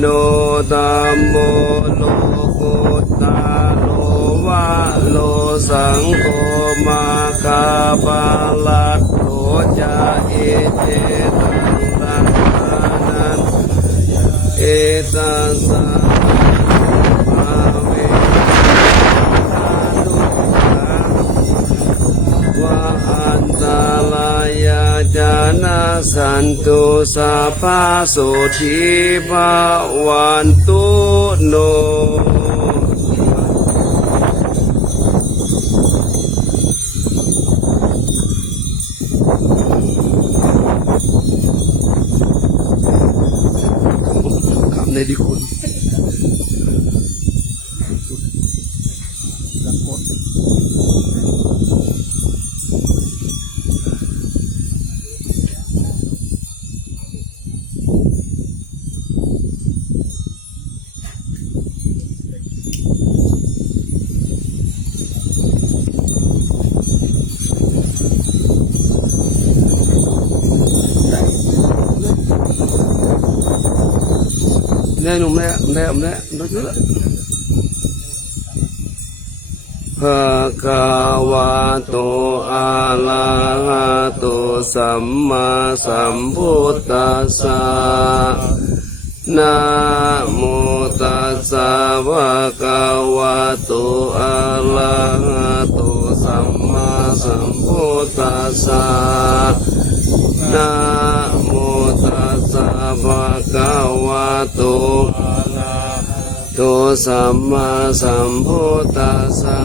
โนตัมโมโลกุตตาโลวะโลสังโฆมาคาปาลัตโตจาเอเจตังตังนานันเอตัสสะภาเววะอันตรายาจานาสันตุสัพพะโสทิภาวันตุโนคำในดิคุณเนี่ยหนุ่มเนี่ยดูสิละภะคะวะโตอะระหะโตสัมมาสัมพุทธัสสะนะโมตัสสะภะคะวะโตอะระหะโตสัมมาสัมพุทธัสสะนะโมตัสสะภะคะวะโตสัมมาสัมพุทธัสสะ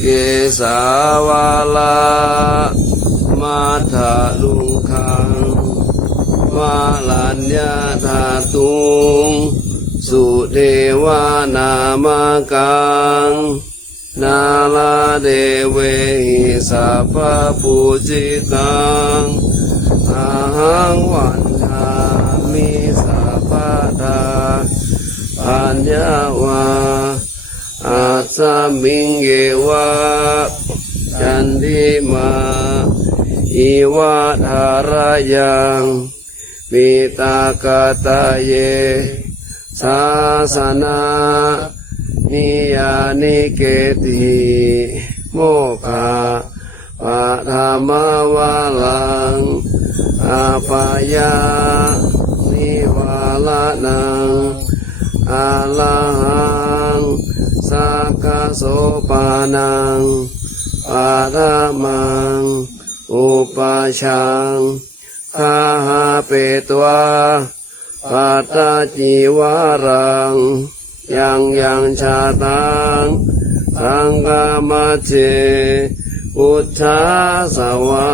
เกสาวาลามาทะลุงคังวาลัญญาธาตุงสุเทวานามกังนาลาเดเวหิสัพพปุจิตังอาหังวันทามิสัพพทาปัญญาวาอาสมิงเยวะจันทิมาอิวะทารยังปิตากตาเยสาสนานิยานิเกติโมคาปะธรรมวาลังอาปายานิวาลานังอาลังสักขโสปานังปารามังอุปชังคาหาเปตวาปัตตจิวารังยังชาตังสังฆมัจเจพุทธาสวา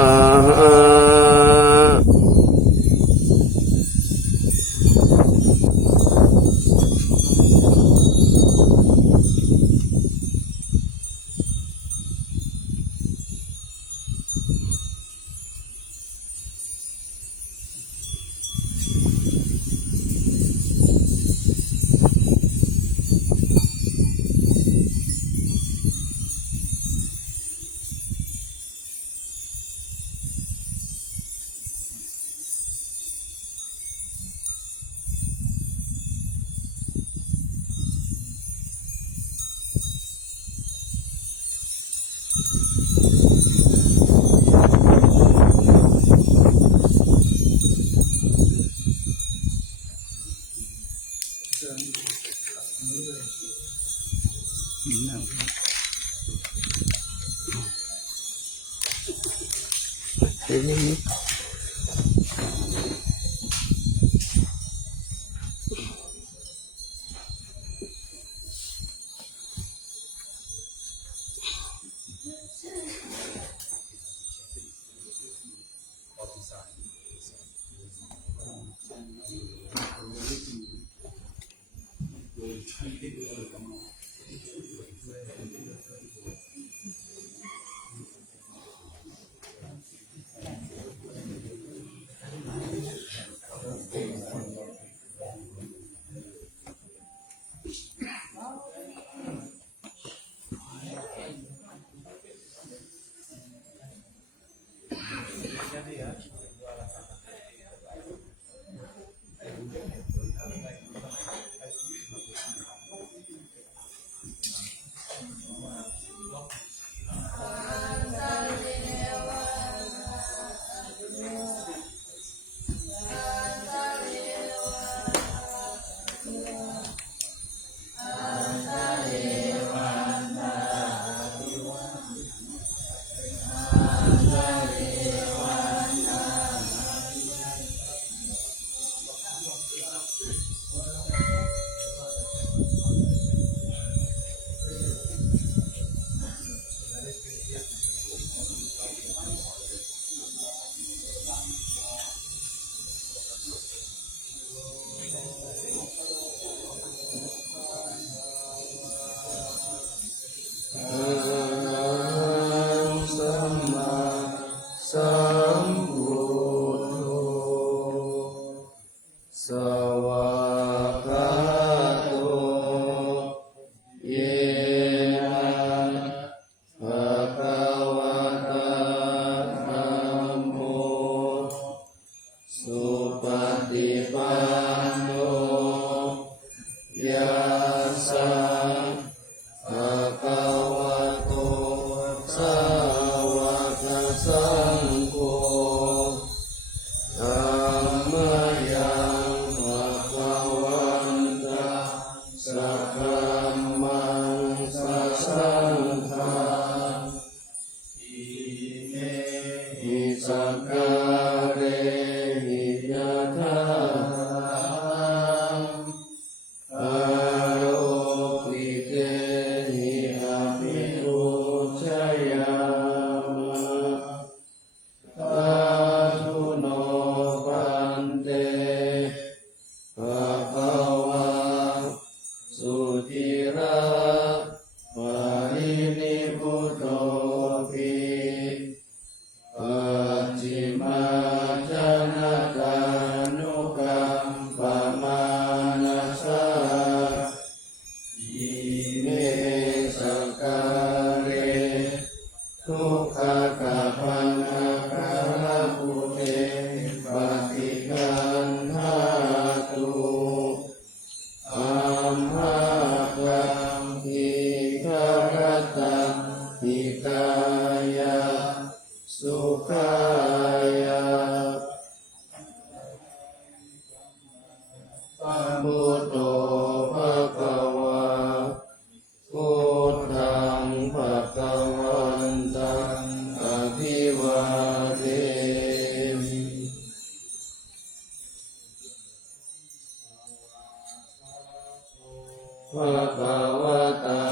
ภะคะวะตา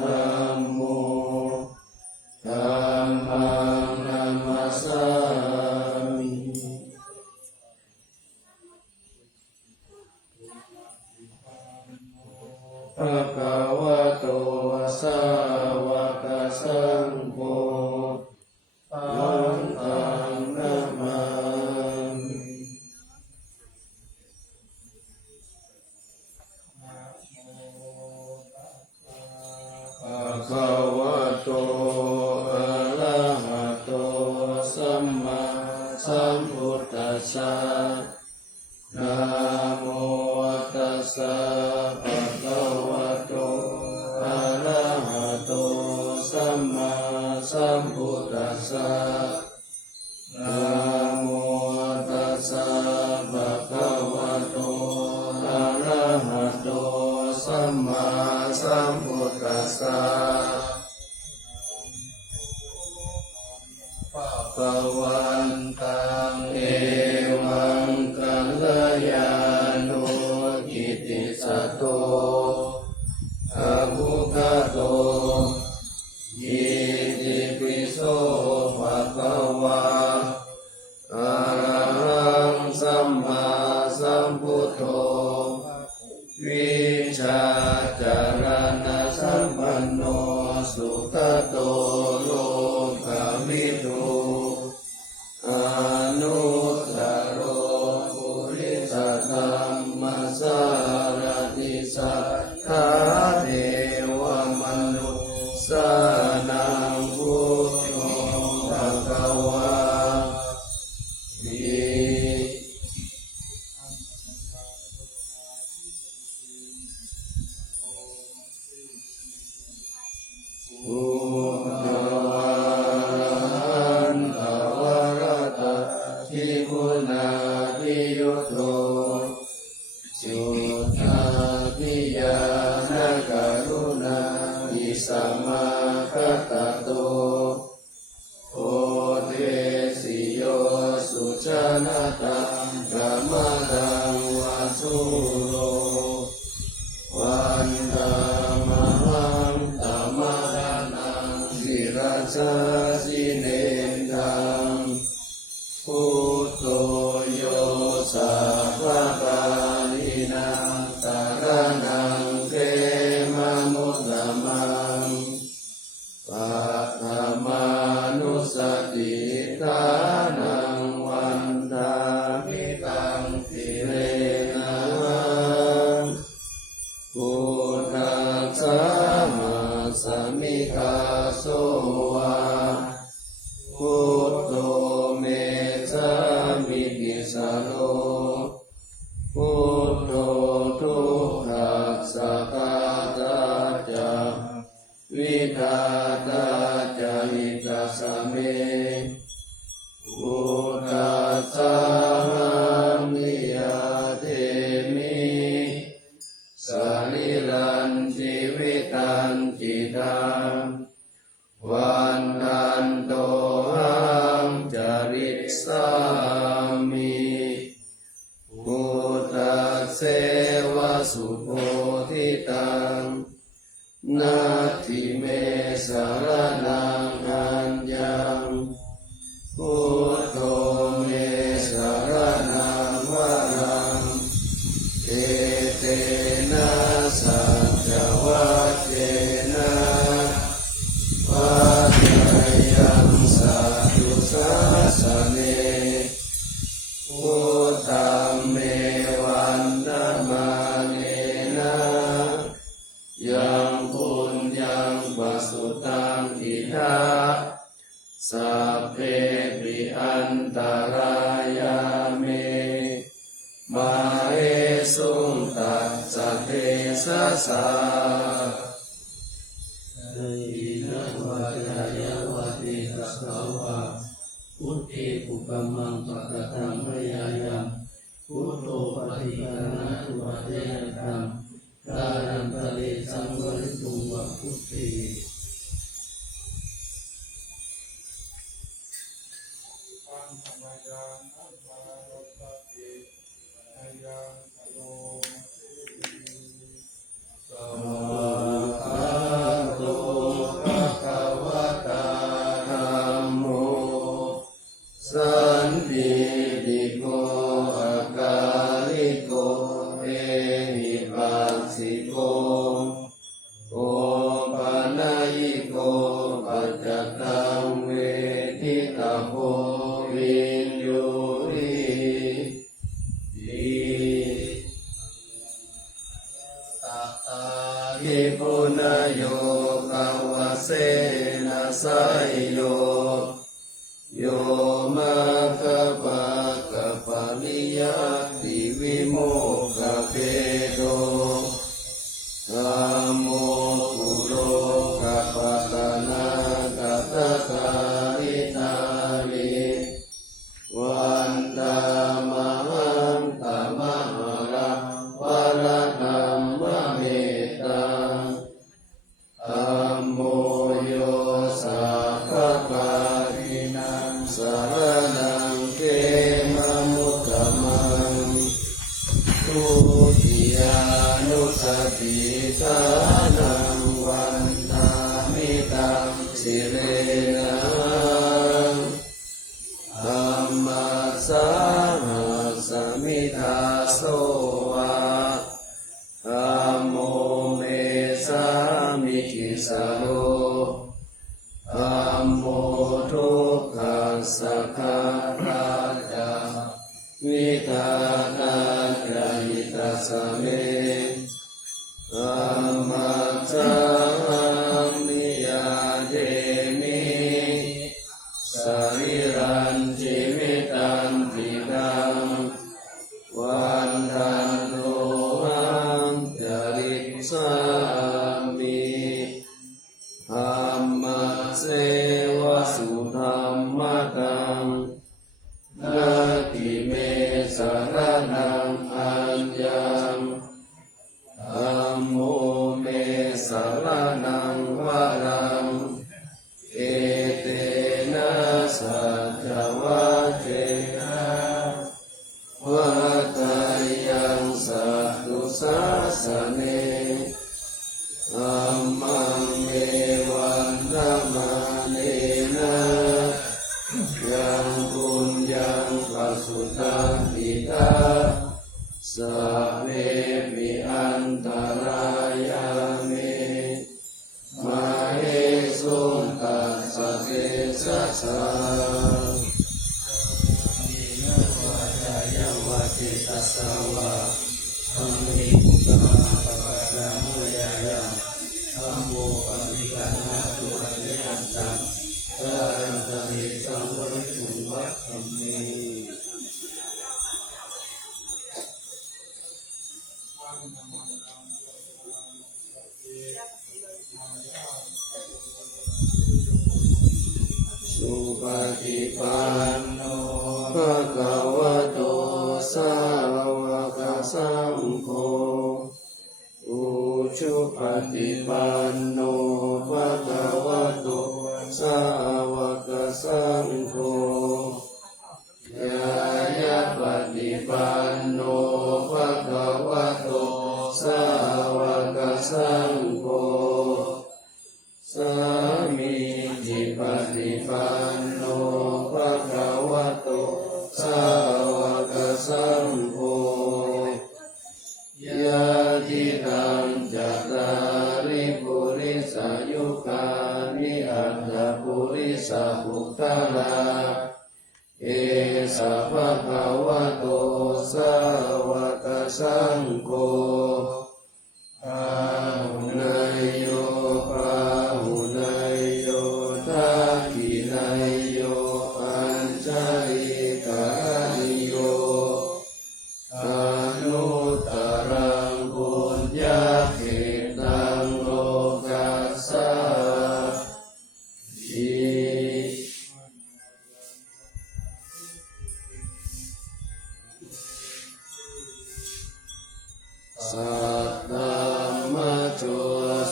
ธัมโมธัมมังนัมมัสสามิภะคะวะโตสาวกสังโฆสังฆังนามามิภะคะวะโตอะระหะโตสัมมาสัมพุทธัสสะนะโมตัสสะภะคะวะโตอะระหะโตสัมมาสัมพุทธัสสะนะโมตัสสะภะคะวะโตอะระหะโตสัมมาสัมพุทธัสสะภะวันตังเอวังกัลยาโนกิตติสัตโตอะภุคโตอิติปิโสภะคะวะอะระหังสัมมาสัมพุทโธวิชาจารณะสัมปันโนสุขโตโลกวิทูอนุตตโรปุริสธรรมสารติสัทธาเทวมนุษสานังพุทโธภะคะวะติพุทธวาหันตวรตะทิคุณาภิยุตโตจุตาภิญาณกรุณาอิสัมมาคัตโตโอเทสิโยสุชนะตังกัมมะตังวัสุโรวันตามหังตมะระนังสิราชาสิเนตังพุทโธโยสัพพะกาลินังตาระนังเกมะมุตตมังปัตตมานุสติทานังวันทามิตังสิเรนะพุทธัสสะมาสมิคาโสวะพุทโธเมสามิกิสาโลพุทโธทุกขัสสะกาตาจาวิทาตาจาหิตัสสะเมพุทธัสสะหัมมิยาเทมิสรีรันชีวิตันจิตังวันทันโตหังจริตสามิพุทธัสเสวะสุโพธิตังนาทิเมสารนังอัญญังพุทโธเมสารนังวรังเอเตนะสัจวัตเตนะปัจจยังสัตตุสัสสเนพุทธัมเมวันตมะเนนะยังปุญญังปัสสุตังอิทาสัพเพปิอันตรายาเมมาเอสุงตัสสะเทสะสะอินะวะจายาวะติสัสสาวะพุทธิปุปะมังปะกะตังพยายามพุทโธปฏิภาณะตุวะเทตังกาลันตะเลสังวริตุงวะพุทธิ ส อิปุณโยภวเสนะไสยโยโยมาคปะกะปะนิยติวิโมกขเพโดธัมโมปุโรกะปะตะนากัตตะคารินาลิวันตามหังตมะระวะระนัมมะเมตังธัมโมโยสัพพะปารินังสารนังเกมะมุตตมังทุติยานุสติทานังวันทามิตังสิเรนะธัมมัสสาหัสสมิทาโสวะธัมโมเมสามิกิสะโลธัมโมทุกขัสสะขะราชาวิทานาจายิตัสสะเมธัมมัสสามิยาเจมิสริรันจิวิตันติตังวันทันโตหังจริสามิธัมมัสเสวะสุธัมมะตังนาติเมสารนังอัญญังธัมโมเมสารนังวรังเอเตนะสัจวัจเจนะวะตายังสัตตุสาสเนธัมมังเมวันธรรมาเนนะยังปุญญังปัสสุตังติตาสัพเพปิอันตรายาเมมาเหสุตัสสะเสสะสะยังวัติตัสสะวะธัมมิปุตตะมังปะปะสะมุยายังธัมโมปะริกันหาตุอะเยอันตังสารันตะหิสังวริตุวัคคัมมิ สุปฏิปันโนภะคะวะโตสาวกสังโฆอุชุปฏิปันโนภะคะวะโตสาวกสังโฆยายะปฏิปันโนภะคะวะโตสาวกสังโฆสามีจิปฏิปันโนภะคะวะโตสาวกสังโฆยะทิตังจัตตาริปุริสายุคานิอัตถปุริสาภุตลาเอสะภะคะวะโตสาวกสังโฆพาหุนายโยพาหุนายโยทักขินายโยปัญจอิกานิโยอนุตตรังปุญญาเขตังโลกัสสะอิสัตตมะโช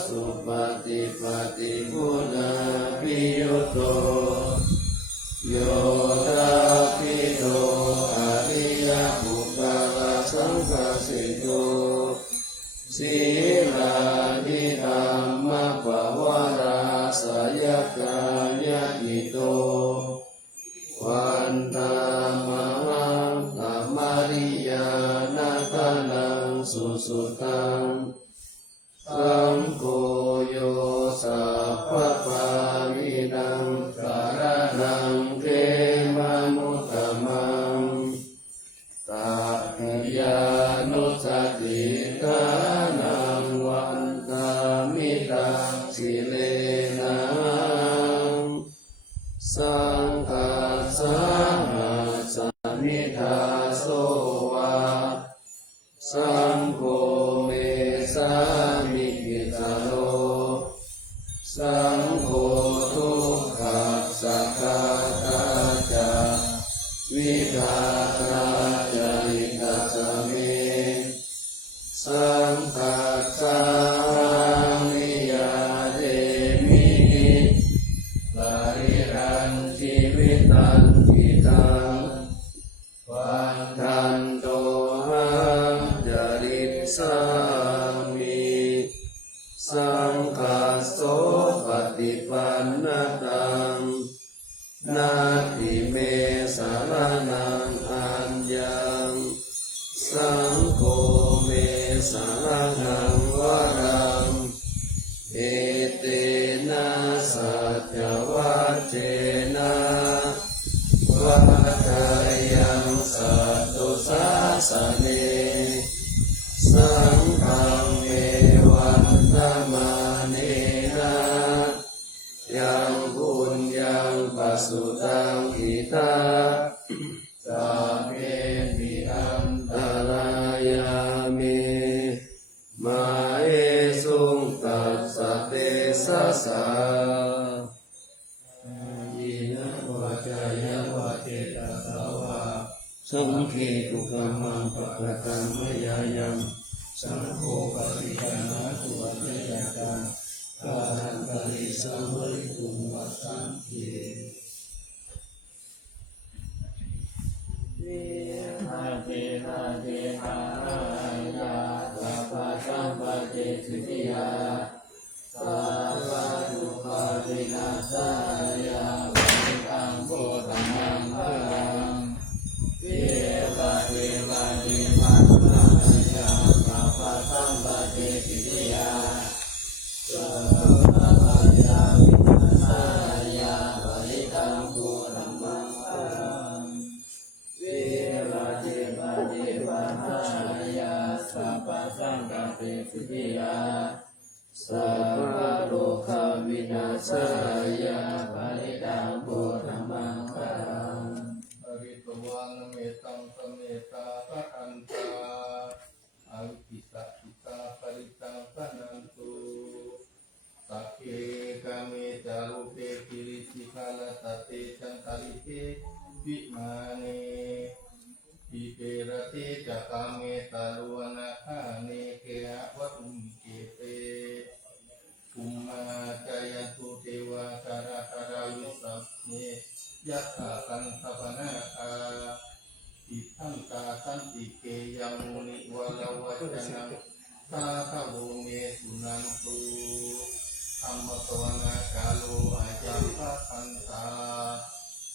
สุปฏิปฏิปุณาภิยุตโตโยตาภิโตอริยบุคคลสังฆสิโตสีลานิธัมมะปวาราสยกายกิโตวันตามหังธรรมาริยานาคานังสุสุตังสังโฆโยสัพพะปารินังสารนังเกมะมุตตมังตาปิยานุสติทานัง ามิกิจโลสังโฆทุกขัสสะกาตาจาวิทาตาจาริตัสสะเมสังฆัสสามิยาเทมิปริรันชีวิตันติตังวันทันโตหังจริตสามิสังฆัสโสปฏิปันนะตังนาทิเมสารนังอัญญังสังโฆเมสารนังวรังเอเตนะสัจจวัจเจนะวัฏยังสัตตุสาสเนสังฆังเอวันตมาเนนะยังบุญยังปัสสุตังอิตาตาเมมิอันตรายามิมาเอสุงตัสสะเตสะสะยินะวะจายะวะเตตะสาวะสังฆีตุกามังปะกะตังมะยายังสังโฆปริยานะตุวัจยะตังกาลังกะลิสัมวริตุงวัสันตินาเทนาเทหายาสัพพะสัมปะเจสิทิยาสัพพะทุกขวินาศายาวิคังโพธัมมังพลังเทวะเทวะเทวะมายาสัพพะสัมปะเจสิทิยาสัพพะปัญญาวินาศายาวิคังโพธัมมังพลังเทวะเทวะเทวะมายาสัพพะสัมปะเจสิทิยาสัพพะโลกวินาศายาปริตังโพธัมมังพลังปริตวังเมตังสเมตาปะคันตาอาวิกิตาปิตาปริตังปนันตุสัพเพกาเมจารุเปกิริสิกาลตเตจันตาริเตวิมาเนปิเปรติจักาเมตาลุวนาคาเนเกหะวัตุมเกเตภูมาจายันตุเทวาคาราคาราวิสัพเพยัตถะกันทปนาคาอิทังกาสันติเกยังมุนิวะลาวัจนังตาทะโวเมสุนันตุธรรมสวนาคาโลอายัมปะทันตา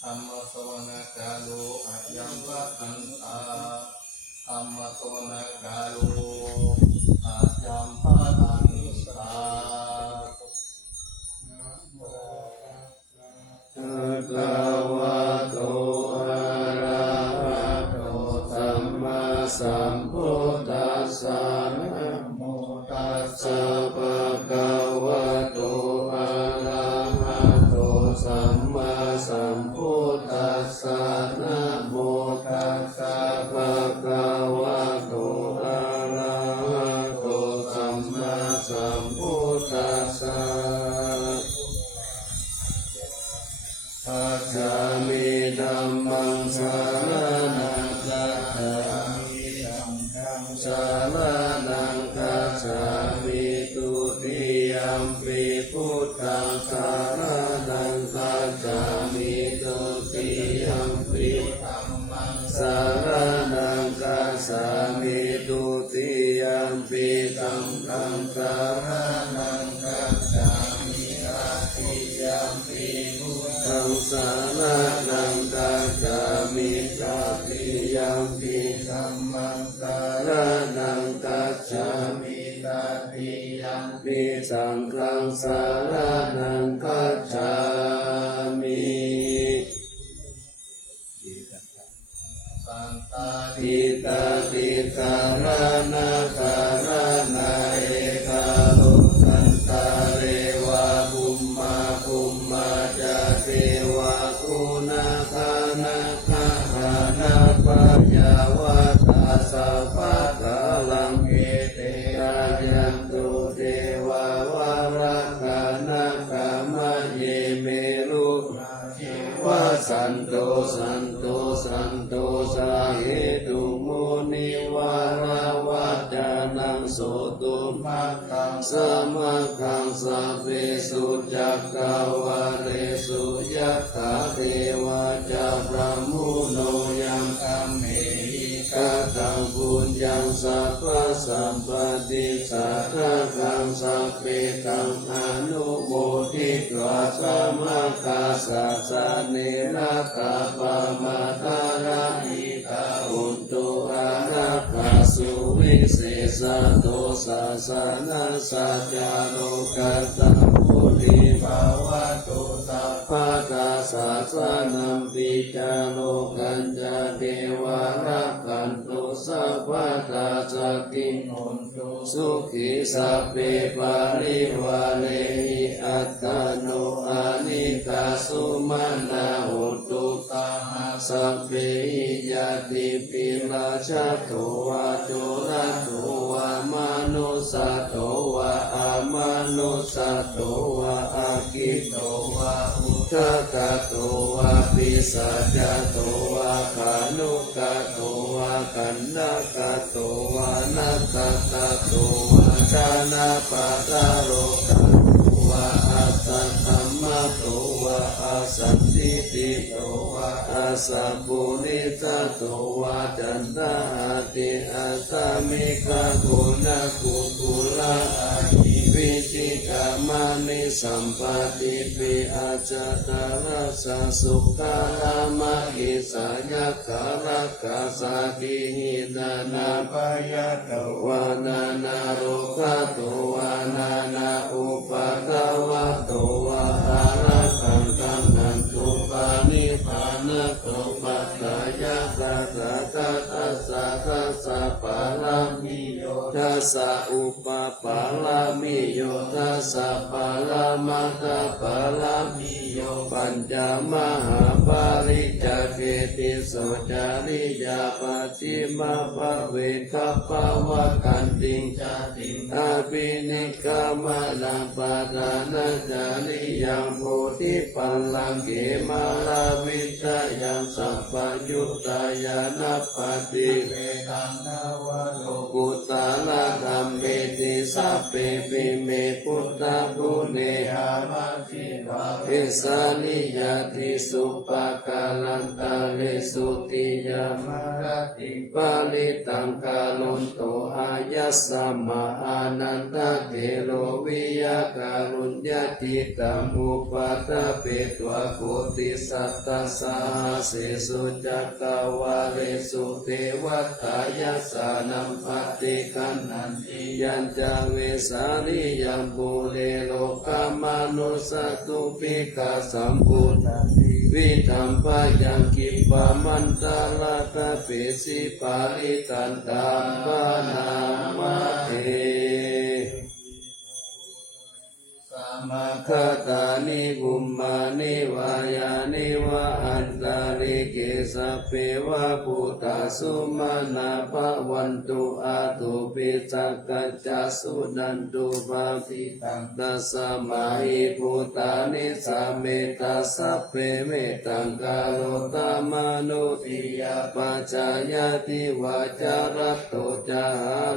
ธรรมสวนาคาโลอายัมปะทันตาธรรมสวนาคาโลอายัมปะทันตาภะคะวะโตอะระหะโตสัมมาสัมพุทธัสสะนะโมตัสสะภะคะวะโตอะระหะโตสัมมาสัมพุทธัสสะนะโมตัสสะภะคะวะโตอะระหะโตสัมมาสัมพุทธัสสะอาจามิธัมมังสารนังคัจฉามิธัมมังสารนังคัจฉามิตุติยัมปิพุทธังสารนังคัจฉามิตุติยัมปิธัมมังสารนังคัจฉามิตุติยัมปิธัมมังสารนังคัจฉามิตติยัมปิพุทธังสารนังคัจฉามิตติยัมปิธัมมังสารนังคัจฉามิตติยัมปิสังฆังสารนังคัจฉามิสันตติตาติสารนาสารนาเอกาลุสันตาเรวะภูมิจาเทวะคุณาคานาคาหานาปัญญาวะตาสัพพะลังเกเตอายัน สันโตสันโตสันโตสาเหตุมุนิวาราวัจจานังโสตุมัคคังสมัคคังสัพเพสุจักขวาเรสุยัคขาเทวาจาพระมุโนยังคัมเหหิกตังปุญญังสัพพะสัมปติสัทธะคังสัพเพตังอนุโมทิตวาสมัคคัสสะสะเนนะกะปะมาทารามิกาอุตตุอานาคาสุวิเศษโตสัสสะนะสัจจโลกัสสะมุนิภาวะโตสัพพะทาสัสสะนัมปิจาโลกัญจเทวารักขันตุสัพพะทาสักขิงหนตุสุขิสัพเพปาริวาเรหิอัตตโนอานิกาสุมาณาหุตุตาหัสสัพเพหิยาติปิลาชาโตวะโจระโตวะมนุสสโตวะอามนุสสโตวะอาคิโตวะอุทกโตวะปิสัจโตวะขานุกโตวะกันนะกโตวะนัตตโตวะชานะปัตตโรกวะอัตตัมมะโตวะอาสันติติโตวะอาสัพพุนิสโตวะจันตาติอัตตมิกะกุณกุกุลาอาหิวิจิกามานิสัมปติปิอาจตาราสสุขาลามะหิสายะคารักขาสากิหินานาปายะตวานานาโรคะโตวานานาอุปาทวะโตวะอารักขังตังนันตุปานิพานะโตปัตตายะตาตาตาตัสสะทัสสะปาลามิโยทัสสะอุปปาลามิโยทัสสะปาลามาตาปาลามิโยปัญจมหาปาริจเกติโสจาริยาปัจฉิมาภเวทัพพวะกันติงจติอาภินิกามะลังปาทานาจาริยังโพธิปัลลังเกมาลาวิทยังสัพพยุตตายานัปปติเวทังนาวโลกุตตะละธัมเมติสัพเพปิเมพุทธกุเนหามาทิวะเอสานิยติสุปะกาลันตาเลสุติยามารติปาลิตังกาลนโตอายัสสะมะอานันตเทโรวิยาการุญญาติตัมอุปัฏฐเปตวะโกติสัตตสาเสสุจักกวาเรสุเทวัตถายัสสานัมปติกันนันติยัญจเวสาลิยังปุเรโลกามานุสตุปิกาสัมปุตตันติวิธัมปะยังกิปะมันตาลากะเปสิปาลิตันตัมปะนามะเทมัคคตานิบุมมานิวายานิวะอันตาริเกสัพเพวะพุทธสุมาณาภวันตุอาตุปิสักกัจจสุนันตุภาวิตังตัสมาหิพุทธานิสัมเมตัสสัพเพเมตังกาโลตมนุติยาปัจจายติวาจารัตโตจา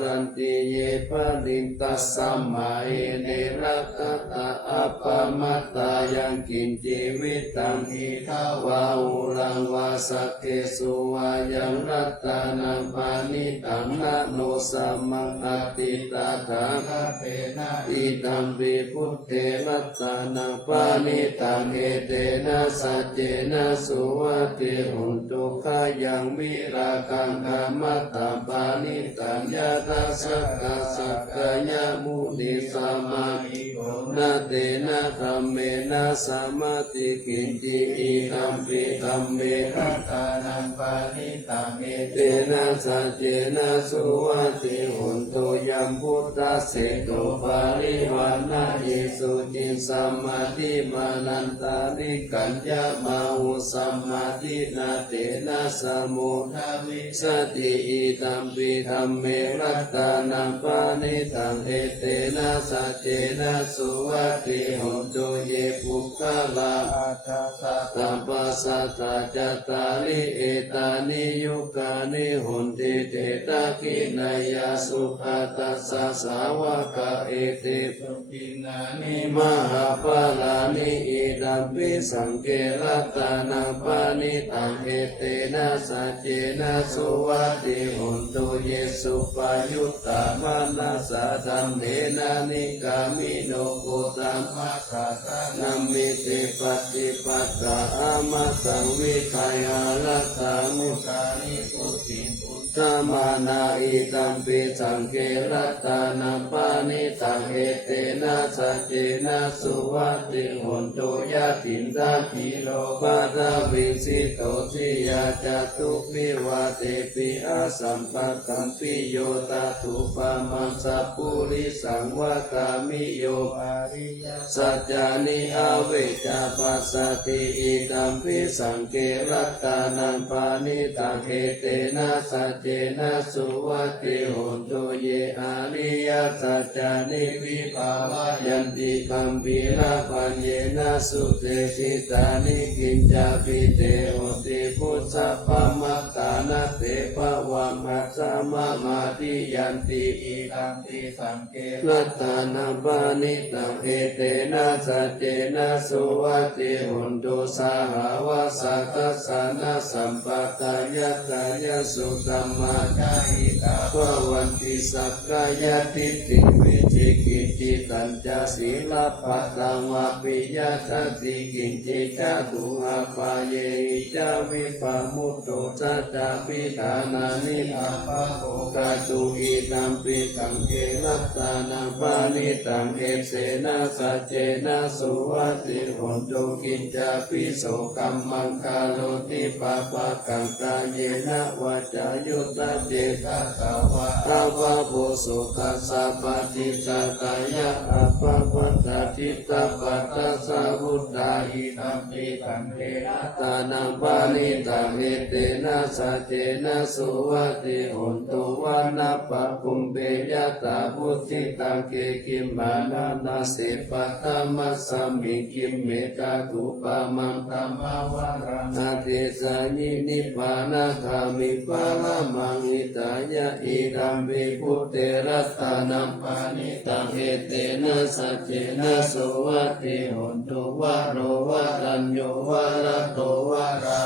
รันติเยปะลินตัสสัมมาเอเนรัตตะอัปปมัตตายังกินจีวิตังอิทาวาอุรังวาสักเกสุวายังรัตตานังปานิตังนะโนสัมมังอติตาถาคเตนะอิตัมปิพุทเทรัตตานังปานิตังเอเตนะสัจเจนะสุวัติหุนตุขายังวิราคังกามัตตาปานิตังยะทัสสะกัสสะกายมุนิสัมมาหิโกนะเตนะธัมเมนะสัมมาติกินจิอิธัมปิธัมเมนะ ตานังปานิตังเอเต เตนะสัจเจนะสุวัติหุนโตยัมพุทธสเสโตปาริวานาเยสุจินสัมมาทิมานันตานิกัญญามาหุสัมมาทินาเตนะสมุทาวิสติอิตัมปิธัมเมรัตตานังปานิตังเอเตนะสัจเจนะสุวัติหุนโตเยปุคคลา อาตาสะ ตัปปะสัตตาจตาริเอตานิยุกานิหุนติเตตะกินายาสุขาตัสสะสาวกะเอเต สุกินานิ มหาปาลานิอิดัมปิสังเกรัตานังปานิตังเอเตนะสัจเจนะสุวัติหุนตุเยสุปายุตตามานัสสะธัมเมนะนิกามิโนโกตัมมะสะสะนัมมิเตปฏิปัตตาอามาตังวิทายาลัตตามุตานิปุติปุตตามานาอิตัมปิสังเกรัตานังปานิตังเอเตนะสัจเจนะสุวัติหุนตุยะถินตาภิโลปัตตวิสิโตทิยาจตุปิวาเตปิอาสัมปัตตัมปิโยตาตุปะมังสัพพุริสังวกามิโย ปาริยา สัจจานิอาเวจาปัสสติอิตัมปิสังเกรัตตานังปานิตังเอเตนะสัจเจนะสุวัติหุนตุเยอาริยสัจจานิวิภาวะยันติคัมภีระปัญเยนะสุเตชิตานิกิญจาปิเตโหติพุทธปะมัตตานะเตปะวัมหัสสะมะมาติยันติ อิตัมปิสังเก รัตตานังปานิตังเอเตนะสัจเจนะสุวัติหุนตุสหาวาสัตสานะสัมปะกายตายสุตัมมาจาหิตาภวันติสักกายติติวิจิกิจจิตัญจศีลปัตตังวะปิยทัตติกิญจิจตุอาปาเยหิจาวิปะมุตโตสัจจปิธานานิอัปปะโภกตุอิตัมปิตังเกรัตตานังปานิตังเอเสนะสัจเจนะสุวัติหุนตุกิญจาปิโสกัมมังคาโลติปะปะกังกายเยนะวาจายุตตะเจตสาวะอาวะโภสุขัสสะปฏิสัตตายะอัปปะปัตตาทิตตะปัตตะสาวุตตาหิตัมปิตังเกรัตตานังปานิตังเอเตนะสัจเจนะสุวัติหุนตุวานะปะปุมเบยตาพุทธิตังเกกิมมานานาเสปัตตมัสสมิกิมเมตาตุปะมังตัมมาวารังอาเทสานินิพพานาคามิปะละมังอิตายะอิรัมปิพุทเตรัตตานังปานิตังเอเตนะสัจเจนะสุวัติหุนตุวะโรวะรัญโยวะระโตวะรา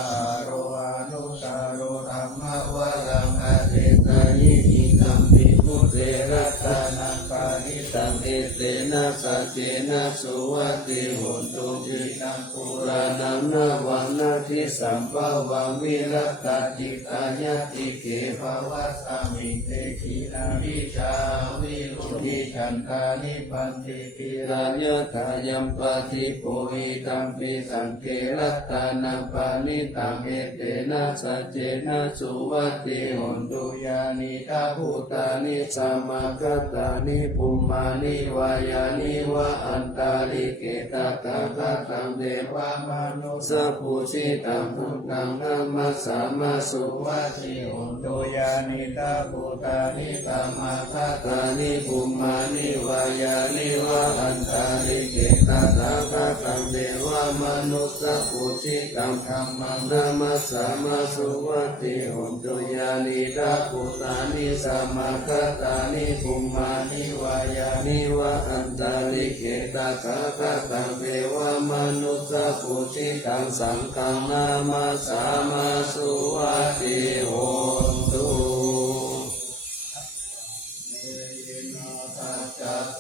โรอนุตตโรธรรมวะรังอาเทสานิอิตัมปิพุทเตรัตตานังปานิตังเอเตนะสัจเจนะสุวัติหุนตุจิตังปุรานังนาวังนาทิสัมภวังวิรัตตจิตายะติเกภวะสามิเตขีนาวิชาวิรุณิฉันทานิปันติปิราญะทายัมปฏิโพหิตัมปิสังเกรัตตานังปานิตังเอเตนะสัจเจนะสุวัติหุนตุยานิตาภูตานิสัมมากัตตานิภุมมานิวายานิวะอันตาลิเกตตาคตังเดวามนุสัพพุชิตังพุทธังธัมมัสสามาสุวัติหุนตุยานิตาภูตานิสัมมากัตตานิภุมมานิวายานิวะอันตาลิเกตตาคตังเดวามนุสัพพุชิตังธัมมังธัมมัสสามาสุวัติหุนตุยานิตาภูตานิสัมมากัตตานิภุมมานิวายานิวะอันตาลิเกตตาคตังเดวามนุสัพพุชิตังสังฆังนามาสามาสุวัติหุนตุ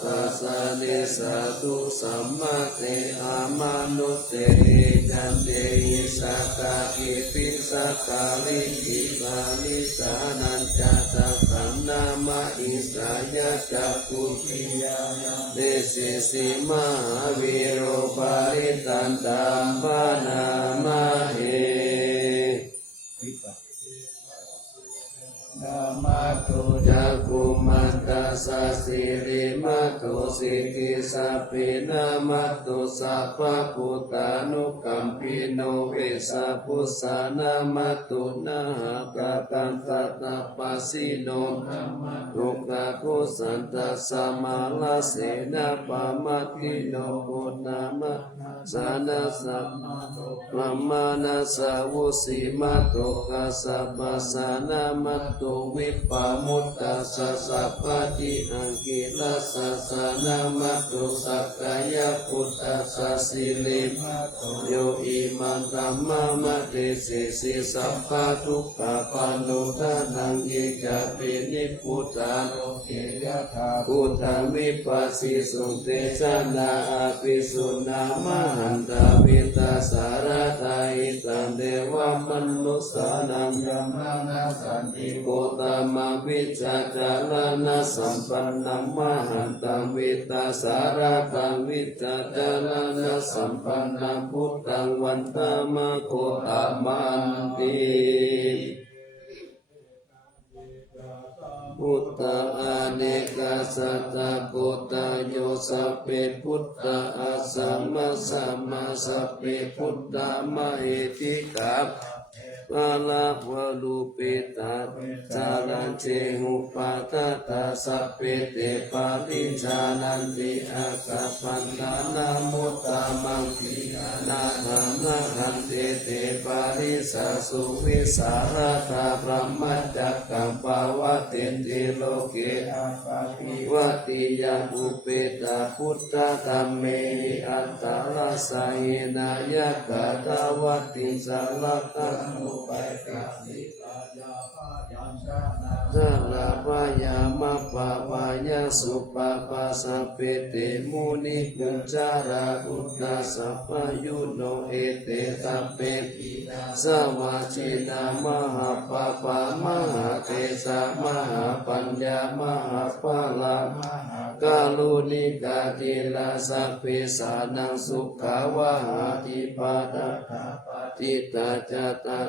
ตัสสะเนสะตุสัมมาเตอามานุเตจันเตหิสักกะกิปิสักกะลิกิปานิสานันจตัสสัมนามาอิสายะจักขุปิยาเดสิสิมหาวิโรปาริตันตัมปานามาเห มาตุ จักขุมันตัสสะสิริมัตโตสิกิสัพพินามัตโตสัพพะพุทธานุกัมปิโนเวสะพุสสานามัตโตนะหะกะกันตะตะปัสสิโนทุกขะโคสันตัสสะมาลาเสนะปะมัตติโนโคตามะสานาสัพพะมานาสาวุสิมาโตกัสสะปัสสานามัตโตวิปามุตตัสสะสัพพะทิอังกิลัสสะสานามัตโตสักกายพุทธัสสะสิริโยอิมันตัมมะมะเตสิสิสัพพะทุกขะปันโนทานังเยจะเปนิพุทธาโลเกยะถาพุทธังวิปัสสิสุเตชะนาอาภิสุนามหันตาวิตาสารตาอิตังเดวะมนุสสานังยัมมานาสันติโกตามะวิจาจาลานะสัมปันนัมมหันตังวิตาสารตังวิจาจาลานะสัมปันนัมพุทธังวันตามะโคตามันติพุทธาอเนกาสัตตะโกตโยสัพเพพุทธาอาสัมมาสัมมาสัพเพพุทธามะเอติกาปะลาภะลูปิตาจารัญเจหุปาตตาสัพเพเตปาลิจานันติอาคาปันตานามุตตามังคีนาหังนาหันเตเตปาริสาสุวิสารตาพระมัจจกัมปาวะเตติโลเกอาปาปิวะติยังอุเปตาพุทธธัมเมหิอัตตาลาสายนายะกะตาวัตติสาลกังอุปายติสิกายาปะยัญชนะสลาปายามะปะปายาสุปะปะสัพเพเตมุนิกุจาราอุตตสัพพยุโนเอเตสัพเพสวาชินามหาปะปะมหาเทสะมหาปัญญามหาภาลากาลุนิกาติลาสัพเพสานังสุขาวะหาติปาตะจิตตาจตา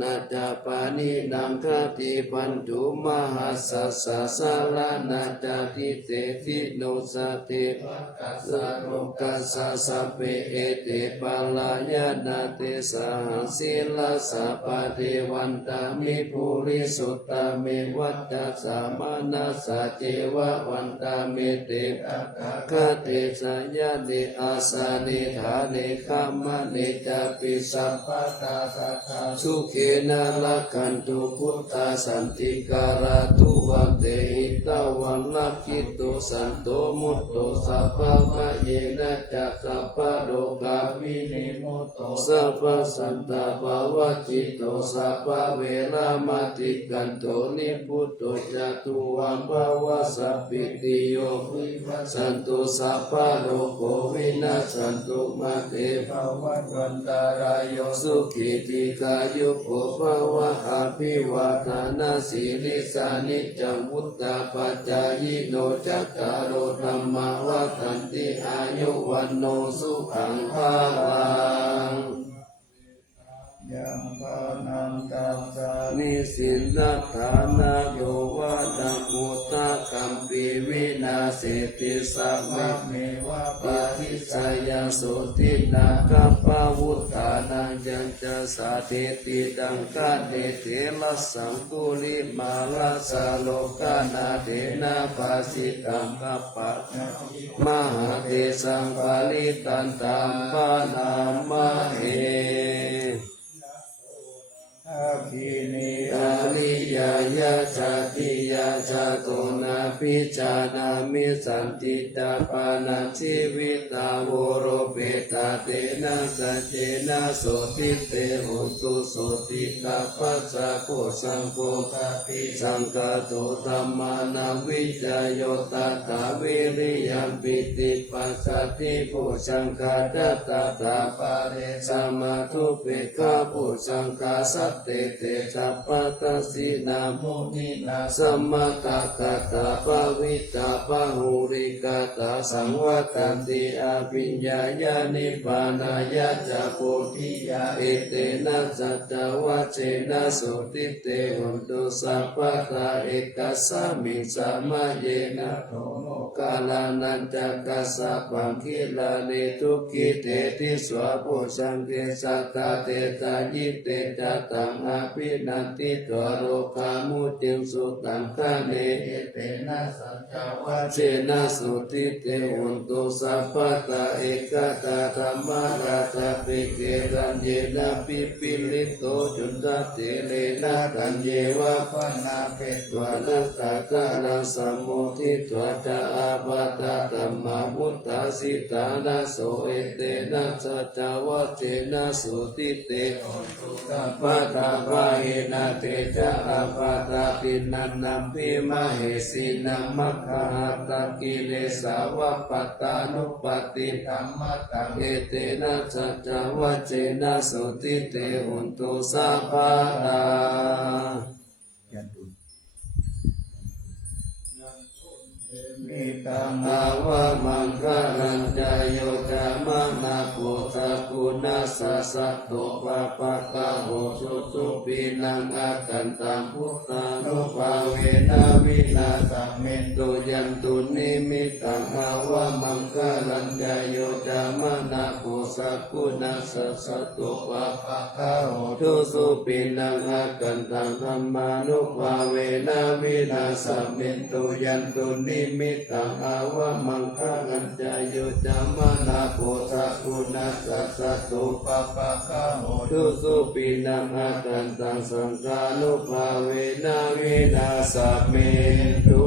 นาจาปานิดังคติปันจุมหัสสะสะสาลานาจาติเตติโนสติปัสสะโลกัสสะสัพเพเอเตปาลายานาเตสหังศีลสัพพะเทวันตามิภูริสุตตาเมวัตตะสามานาสะเจวะวันตาเมเตคาเตสยะเนอาสาเนธาเนคามะเนจาปิสัพพะตาสัทธาสุเขนะละคันตุพุทธาสันติการาตุวันเตหิตาวันลักขิตุสันโตมุตโตสัพพะมะเยนะจักสัพพะโลกาวินิโมโตสัพพะสันตาภวจิตโตสัพพะเวรามติกันโตนิพุตโตจตุวันภวสัพพิติโยวิวัสสันตุสัพพะโลกโควินาศสันตุมาเตภวัตวันตารายโยสุขิติกายุโกภวะอภิวาทานาสีลิสานิจังวุตตาปัจจายโนจัตตารโอธัมมาวัฏันติอายุวันโนสุขังภาลังยังปานันตัสสะนิสินนัฏฐานาโยวะดังมุตตะกัมปีวินาเสติสัมเมวะปะทิสายาสุตินาคัปปะวุฒานังยัญจะสาเทติดังกาเดเทละสังกุลิมาลาสาโลกานาเทนาภาสิตังกัปปะมหาเทสังปาลิตันตัมปะนามะเออาภินิอาลิยายาชาติยาชาโตนาปิจานามิสันติตาปานาชีวิตาโวโรเปตาเตนะสัจเจนะโสติเตโหตุโสติกาปัสสะโพสังโฆคาปิสังฆโตธัมมานาวิจโยตัตถาวิริยัมปิติปัสสติโพสังฆาตัตตาปะเรสัมมาทุเปกขาโพสังฆาสัตเตเตสัพพะตัสสินาโมนินาสัมมาตา กตาปวิตาปหุริกตาสังวัตันติอภิญญายานิพพานายาจาโพธิยาเอเตนะสัจวัชเชนะสุติเตหุนตุสัพพะตาเอกัสสมิสัมมาเยนะโทโมกาลานันจักกัสสะปังคิลาเนทุกิเตติสวะโพชังเกสัตตาเตตายิเตจัตตังอภินันติตวโรคามุติงสุตังคาเนเอเตนะสัจวัชเชนะสุติเตหุนตุสัพพะตาเอกตาธรรมราชาปิเกรัญเยนะปิปิลิโตจุนตเตเลนะตัญเยวะปนาเปตวานัสสะกะนัสสมโมทิตวะจาอาปะตะธัมมามุตตาสิตานะโสเอเตนะสัจวัชเชนะสุติเตหุนตุสัพพะตาภาเอนะเตจาอาปะตะตินันนัมปิมะเหสีนัมมัคคะหัตถกิเลสาวะปัตตานุปปติธัมมตังเอเตนะสัจวัชเชนะสุติเตหุนตุสัพพะตามิตังอาวะมังคะลัญจายโยจามะนาโกตะกุนัสสะสัตโตปะปะกะโหสุสุปินังอากันตังพุทธานุภาเวนะวินาศเมนตุยันตุนิมิตังอาวะมังคะลัญจายโยจามะนาโกสะกุนัสสะสัตโตปะปะกะโหสุสุปินังอากันตังธัมมานุภาเวนะวินาศเมนตุยันตุนิมิตังอาวะมังคะลัญจายโยจามะนาโกสะกุนัสสะสัตโตปะปะกะโหสุสุปินังอากันตังสังฆานุภาเวนะวินาศเมตุ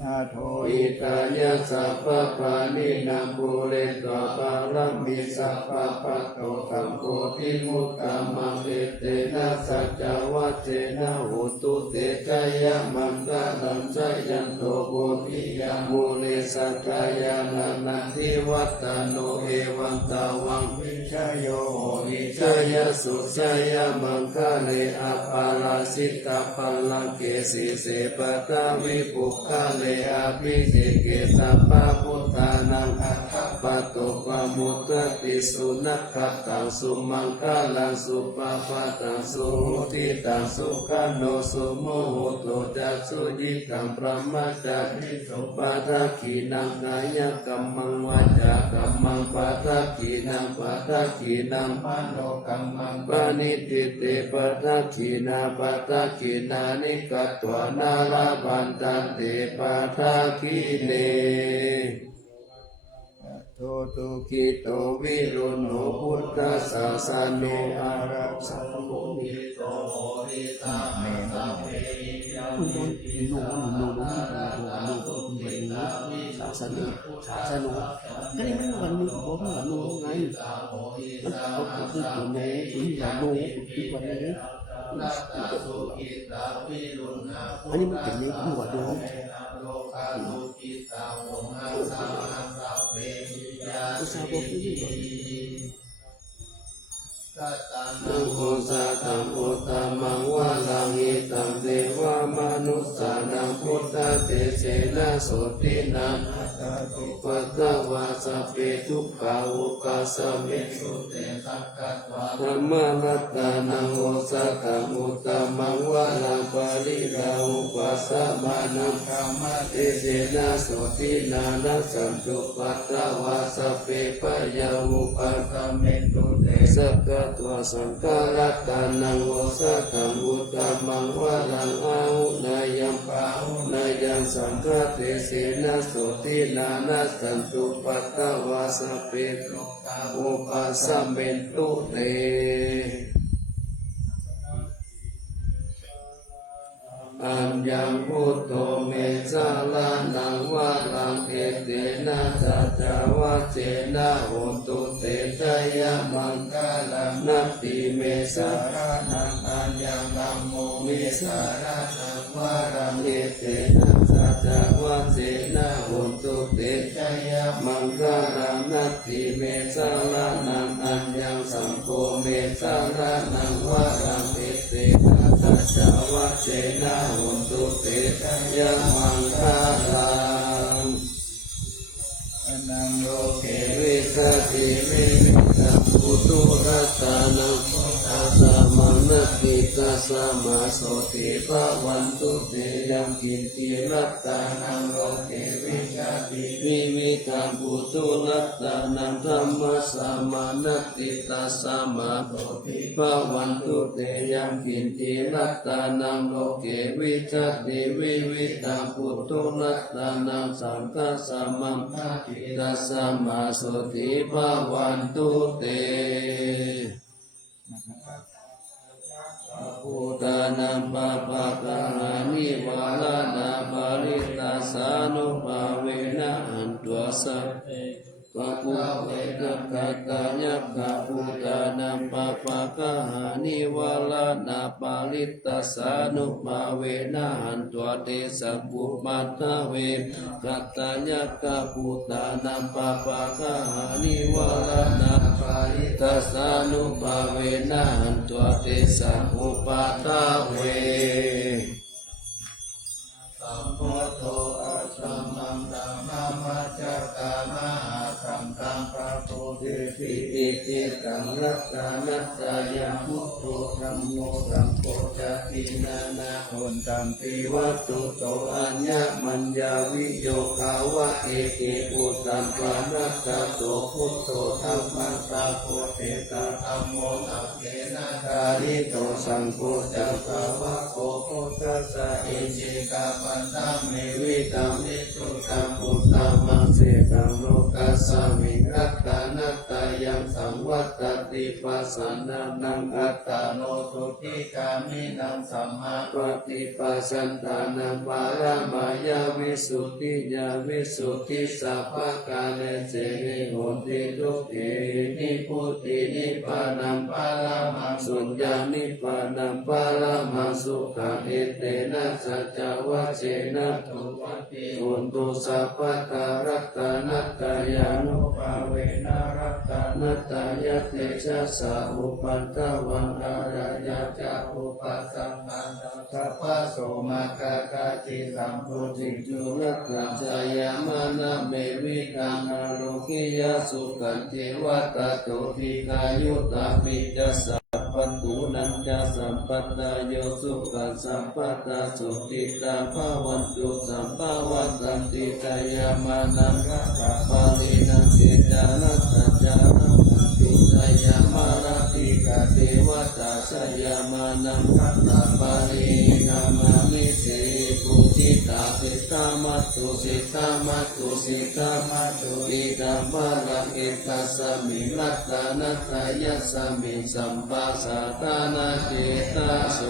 นาโทอิตายะสัพพะปานินาปุเรตวะปารัมมิสัพพะปะโตตัมโพธิมุตตะมังเอเตนะสัจวัชเชนะหุตุเตชะยะมังคะลัมชะยันโตโพธิยามุนิสัจยานานันทิวัตตโนเอวังตาวังวิชโยวิชยสุชยมังคะเลอปาราสิตาปัลลังเกสีเสปตาวิปุคคะเลอภิเสเกสัพพะพุทธานังอัตถปะโตปะมุตติสุนัขขัตตังสุมังคะลังสุปะปะตังสุหุติตังสุขันโนสุโมโหโตจักสุยิกังพระมัจจทิสุปะทักขินังกายกัมมังวาจากัมมังปะทักขินังปะทักขินังมโนกัมมังปานิติเตปะทักขินาปะทักขินานิกัตวานาราบันตันเตปะทักขิเนโตตุกิโตวิรุณโหพุทธศาสโนอารักสัมโภมิโตโหริตาเมสัพเพยามิปิโนศาสโนก็นี่มันวันนี้ผมวันนู้นไงมันเอาคือตัวโน้คือวันโน้คือวันนี้อันนี้มันเป็นนี้คือวันโน้อุสาบกิรินังโอสาตังโอตามังวะลังอิตังเทวามนุสสานังพุทธเตเสนะโสตินังปัตตวาสัพเพทุกขาอุปัสสมิสุเตสักกัตวะธรรมรัตตานังโอสาตังโอตามังวะลังปาริกาอุปัสสมานังธรรมเตเสนะโสตินานัสสันตุปัตตวาสัพเพปะยาอุปัสสมิตุเตสักกัตวะสังฆรัตตานังโอสาตังอุตตมังวะลังอาหุนายัมปาหุนายังสังฆเตเสนะโสตินานัสสันตุปัตตวาสัพเพอุปัสสมิตุเตอัญญังพุทโธเมสาลานังวะลังเอเตนะสัจวัชเชนะโหตุเตชะยะมังคะลังนัตติเมสารานังอัญญังธัมโมเมสารานังวะลังเอเตนะสัจวัชเชนะโหตุเตชะยะมังคะลังนัตติเมสารานังอัญญังสังโฆเมสารานังวะลังเอเตนะ ตัสสะวะเจนะโหนตุเตชะยะมังคาลัง อนังโลเก วิสัติวิวิตังปุตุรัตานังพุทธัสสะมานะติตัสสะมาโสติภะวันตุเตยังกินติรัตตานังโลเกวิสัติวิวิตังปุตุรัตานังธัมมัสสะมานะติตัสสะมาโสติภะวันตุเตยังกินติรัตตานังโลเกวิสัติวิวิตังปุตุรัตานังสังฆัสสะมังคะติตัสสะมาโสติภะวันตุเตพุทธานังปะปะกะหานิวาลานาปาริตาสานุภาเวนะอันตัวสัพเพปะปุเวกัปะตายัปปะพุทธานังปะปะกะหานิวาลานาปาริตาสานุภาเวนะอันตัวเตสัพพุปัตถะเวกัตตายัปปะพุทธานังปะปะกะหานิวาลานาปาริตาสานุภาเวนะอันตัวเตสัพพุปัตถะเว สัมพุทโธอัสสมังธัมมัมมัจจตามหาสังฆังพระโพธิ ปิติติตังรัตตานัตตายังพุทโธธัมโมสังโฆจตินานา โอนตัมปี ปิ วั วั ต ตตุโตอัญญมัญญาวิโยคาวะเอติปุตตังปานัสสะโตพุทโธธัมมัสสะโพเตตาธัมโมสัพเพนะคาริโตสังโฆจักขาวะโคพุทธัสสะเอ อิ จิ จิกาปันธัมเม วิตังวิสุตังพุทธัมมังเสกังโลกัสสามิรัตตานัตตายังสังวัตติปัสสนานังอัตตา โนสุติกามินังสัมมา ปฏิปัสสันตานังปารามายาวิสุทธิยาวิสุทธิสัพพะกาเลเสหิโหติทุกเขนิพุตินิพพานังปารามังสุญญานิพพานังปารามังสุขะเอเตนะสัจจวัชเชนะทุวัตติอุนตุสัพพะตารัตตานัตตายานุภาเวนะรัตตานัตตายะเตชะสะอุปันตวังอารายะจะอุปัสสัมปันต สัพพะโสมากากาจิสัมพุทธิ จุลกัจจายามานะเมวิกังอโลกิยาสุขันเทวตาโตทิกายุตาปิจัสสะปันตุนันจะสัมปัตตาโยสุขัสสัมปัตตาสุติตาภาวันตุสัมภาวันตันติกายามานังกัปปาลินังเกจานัตจานังปิตายามาราติกาเทวตาสยามานังกัปปาลินามามิเสปุจิตาสิตามัตตุสิตามัตตุสิตามัตตุอิดัมบาลังเอตัสสมิรัตตานัตตายะสมิสัมปัสสะตานาเจตาโส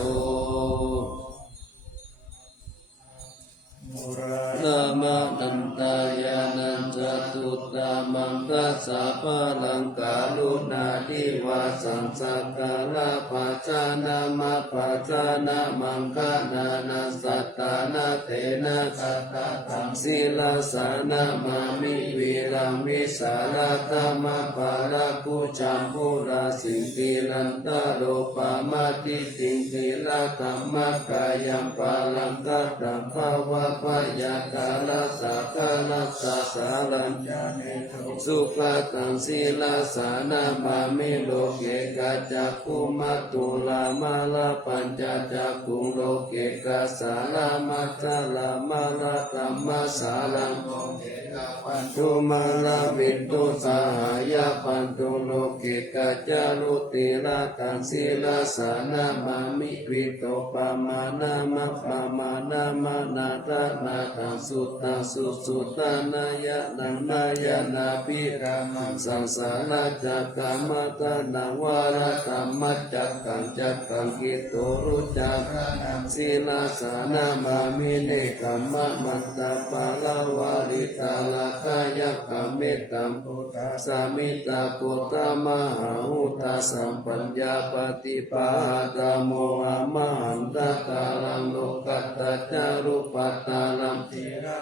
มุรา นามานันตายานันจตุตามังกัสสะปะลังกาลุนาดิวาสังสักกาลาปัจจานามาปัจจานามังคานานาสัตตานาเตนะสัตตาตังศิลาสานามามิวิรังวิสาราธรรมปารากุจัมปุราสิงปิลันตโรปามาติติงปิลาธรรมกายัมปาลังกัตตังภาวะปยากาลสักกาลสัสสารัญญาเนตุสุขตังศิลาสานามามิโลเกกัจจคุมัตตุลามาลาปัญจจักขุโลเกกัสสาลามัจจลามาลาธัมมาสารังโลเกกะปันตุมาลาวินตุสหายาปันตุโลเกกัจจารุติลาตังศิลาสานามามิวิโตปามานามัปปามานามานาตานาตังสุตตาสุสุตานายะนังนายะนาปิรามังสังสาราจักกามัตนา วารธรรมจักขังจักขังกิโตรุจักขังศีลาสานามามิเนกัมมะมันตาปาลาวาริตาลาคายะกัมเมตัมปุตตาสามิตาปุตตามหาหุตาสัมปัญญาปฏิปาตาโมหะมหันตตาลังโลกัตตาจารุปัตตาลัมติระ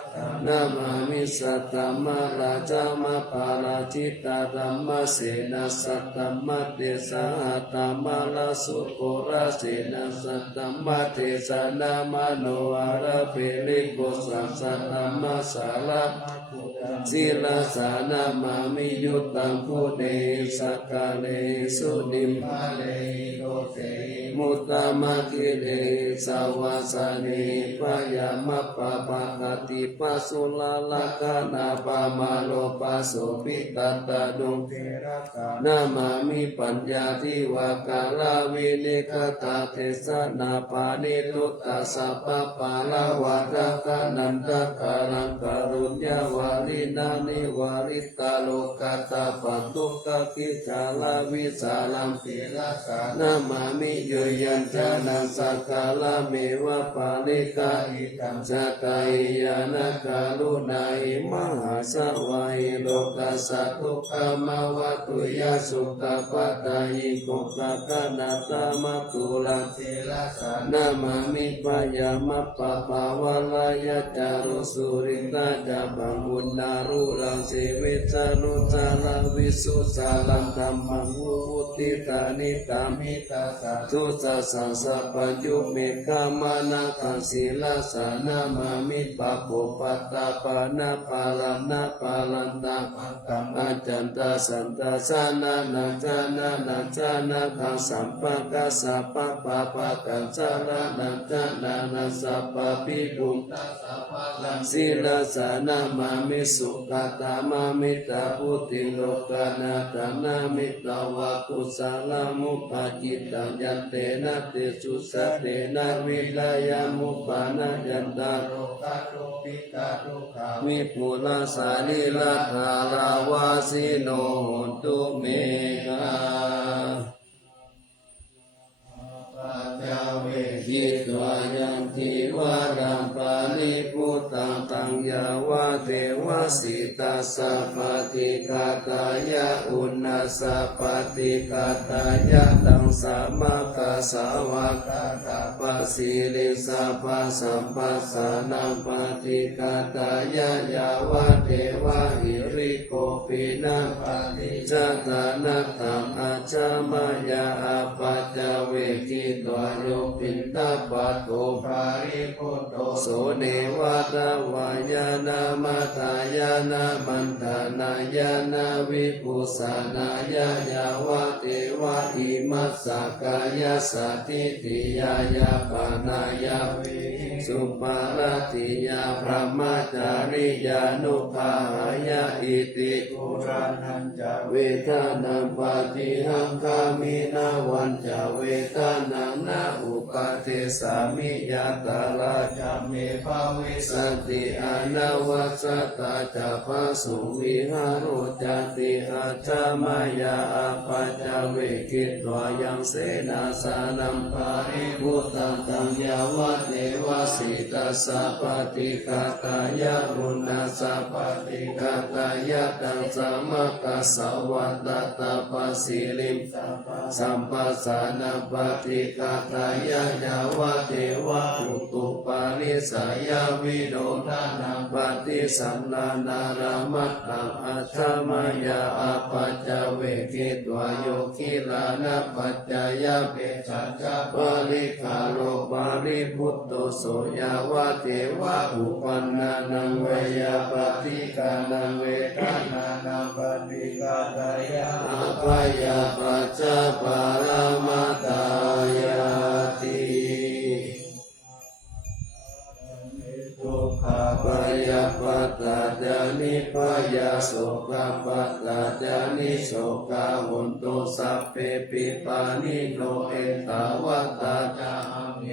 นามามิสัตตมะราชามะปาราชิตาธัมม เสนะสัตตมัตเตสาหัตตมะละสุโกระเสนะสัตตมัตเตสานามโนอาระเปริโกสัสสัตตมัสสาระศีลสานามามิยุตตังพุเดสักกาเลสุนิมหาเลโกเตมุตตมะคิเลสาวาสานิปยามะปะปะกติปัสสุลาลกานาปะมาโลปัสสุปิตัตตะดุงเทระกานามามิปัญญาทิวากาลาวินิกตาเทสนาปานิทุตตะสัพพะปาลาวะตะกะนันตะกาลังกรุญญาวาลินานิวาริตาโลกาตาปัตตุกะกิจาลาวิสาลัมปิลกานามามิโยยัญจานังสักกาลาเมวะปาลิกาอิตังสักกายยานกาลุนาอิมหาสวายโลกัสสะทุกขมาวะตุยาสุขปัตตายิกุกะกะนาตามะตุลังศิลาสานามามิปยามะปะปาวะลายะจารุสุริตาจาบังบุญนารุรังสิวิจานุจาราวิสุสาลังธัมมังวุติตานิตามิตาสาธุสัสสะสัพพัญญุเมฆามานะคังศิลาสานามามิปะปุปัตตาปานะปาลานะปาลันตาตังอาจันตาสันตาสานานาจานานาจานาคังสัมปะกะสัพพะปะปะกัจจารานาจานานาสัพพะปิปุตตะสัพพะลังศิลาสานามามิสุขตามามิตาพุติโลกานาตานามิตาวะกุสาลมุปะจิตังยันเตนะเตสุสะเตนะวิลายามุปานะยันตาโรกะโรปิกาโรคาวิปุลาสาลิลาภาราวาสิโนตุเมกาจิตวายันติวารัมปานิพุตตังตังยาวะเทวสิตาสัพพติกาตายะอุณนาสัพพติกาตายะตังสัมมากัสสาวะกาตาปัสสิลิสัพพสัมปัสสานังปฏิกาตายะยาวะเทวะหิริโกปินะปฏิจจตานะตังอาจามายาอาปัจจเวกิตวโยปินตาปัตโตภาริพุตโตโสเนวะตาวายานามาตายานามันตานายานาวิปุสานายายาวะเทวะอิมัสสกายาสัตติติยายาปานายาวิสุปาลติยาพระมาจาริยานุภาหายาอิติปุรานันจเวทานังปฏิหังคามินาวันจเวทานังนาอุปาเทสามิยาตาลาจาเมภาวิสันติอานาวัสตาจาภาสุวิหารุจติอาจามายาอาปัจจเวกิตวายังเสนาสานัมปาริพุตตังตังยาวะเทวสิตาสัพพติกาตายะรุณาสัพพติกาตายะตังสัมมากัสสวัตตาปัสสิลิมสัมปัสสานาปฏิกาตายะยาวะเทวะอุตุปาริสายาวิโดทานังปฏิสัมนานารามัตตังอัจฉมายาอาปัจจเวกิตวโยคิลานะปัจจยะเปสัจจะปาริคาโลปาริพุตโตโสยาวะเทวะอุปันนานังเวยาปฏิกานังเวทานานังปฏิกาตายะอาภยาปัจจปารามาตายาติทุกขปยาปัตตาจานิปยาโสกปัตตาจานิโสกาหุนตุสัพเพปิปานิโนเอตาวะตาจาเอ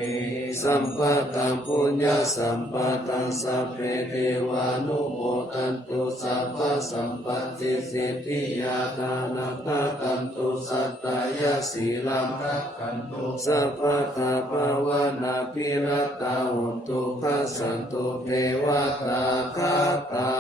สัมปะตังปุญญาสัมปะตังสัพเพเทวานุโมทันตุสัพพะสัมปัติสิทธิยาทานังตันตุสัตตายาสีลัมรักขันตุสัพพะตาภาวนาภิรัตตาหุนตุภัสสันตุเทวตาคาตา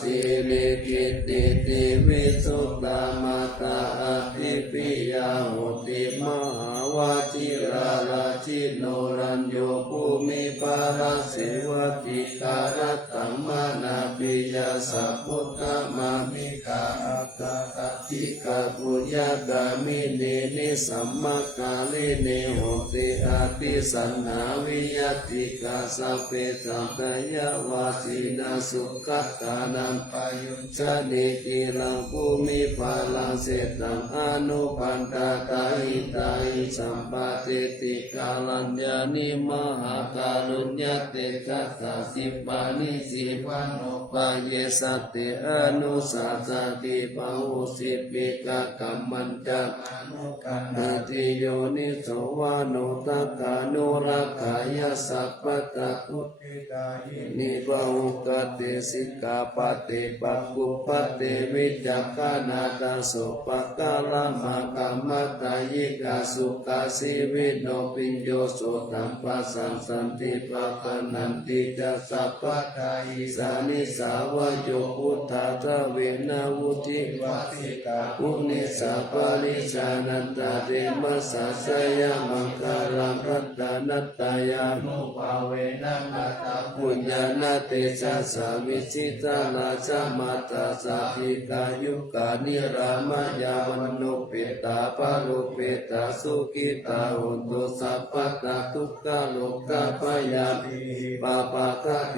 สิริกิตติติวิสุตตามตาอธิปิยาหุติมหาวาจิราราชิโน รัญโยภูมิภาราเสวติการตัมมานาปิยาสัพพุทธมามิกาอัตตาติกาปุญญากามิเนนิสัมมากาลิเนโหติอาติสันนาวิยติกาสัพเพสัมปยาวาสีนาสุขตานังปายุชนิกิลังภูมิภาลังเสตังอนุปันตาตาหิตาหิสัมปติติกาลัญญานิมหาการุญญเตจัสสะสิปานิสิปานุปาเยสัตติอนุสัสสติปะหุสิปิกะกัมมันจะอนุกันติโยนิโสวานุตักานุรักขายสัพพตะพุทธิกายนิบาหุกติสิกขาปฏิปักขุปฏิวิจักขานาตาสุปะกาลมะกัมมตายิกาสุกาสิวิโนปิญโยโสตัมปัสสันสันติปะปนันติจัสสัพพทายิสานิสาวโยพุทธาทเวนะวุติวัติกาอุนิสัพพลิสานันตาเรมัสสะสยามังคารังรัตตานัตตายานุภาเวนะมัตตาปุญญานาเตชะสาวิชิตานาชามาตาสาธิกายุกานิรามายาวันโนเปตาปาโลเปตาสุขิตาหุนตุสัพพตาทุกขโลกาปยาภิปาปะกะเก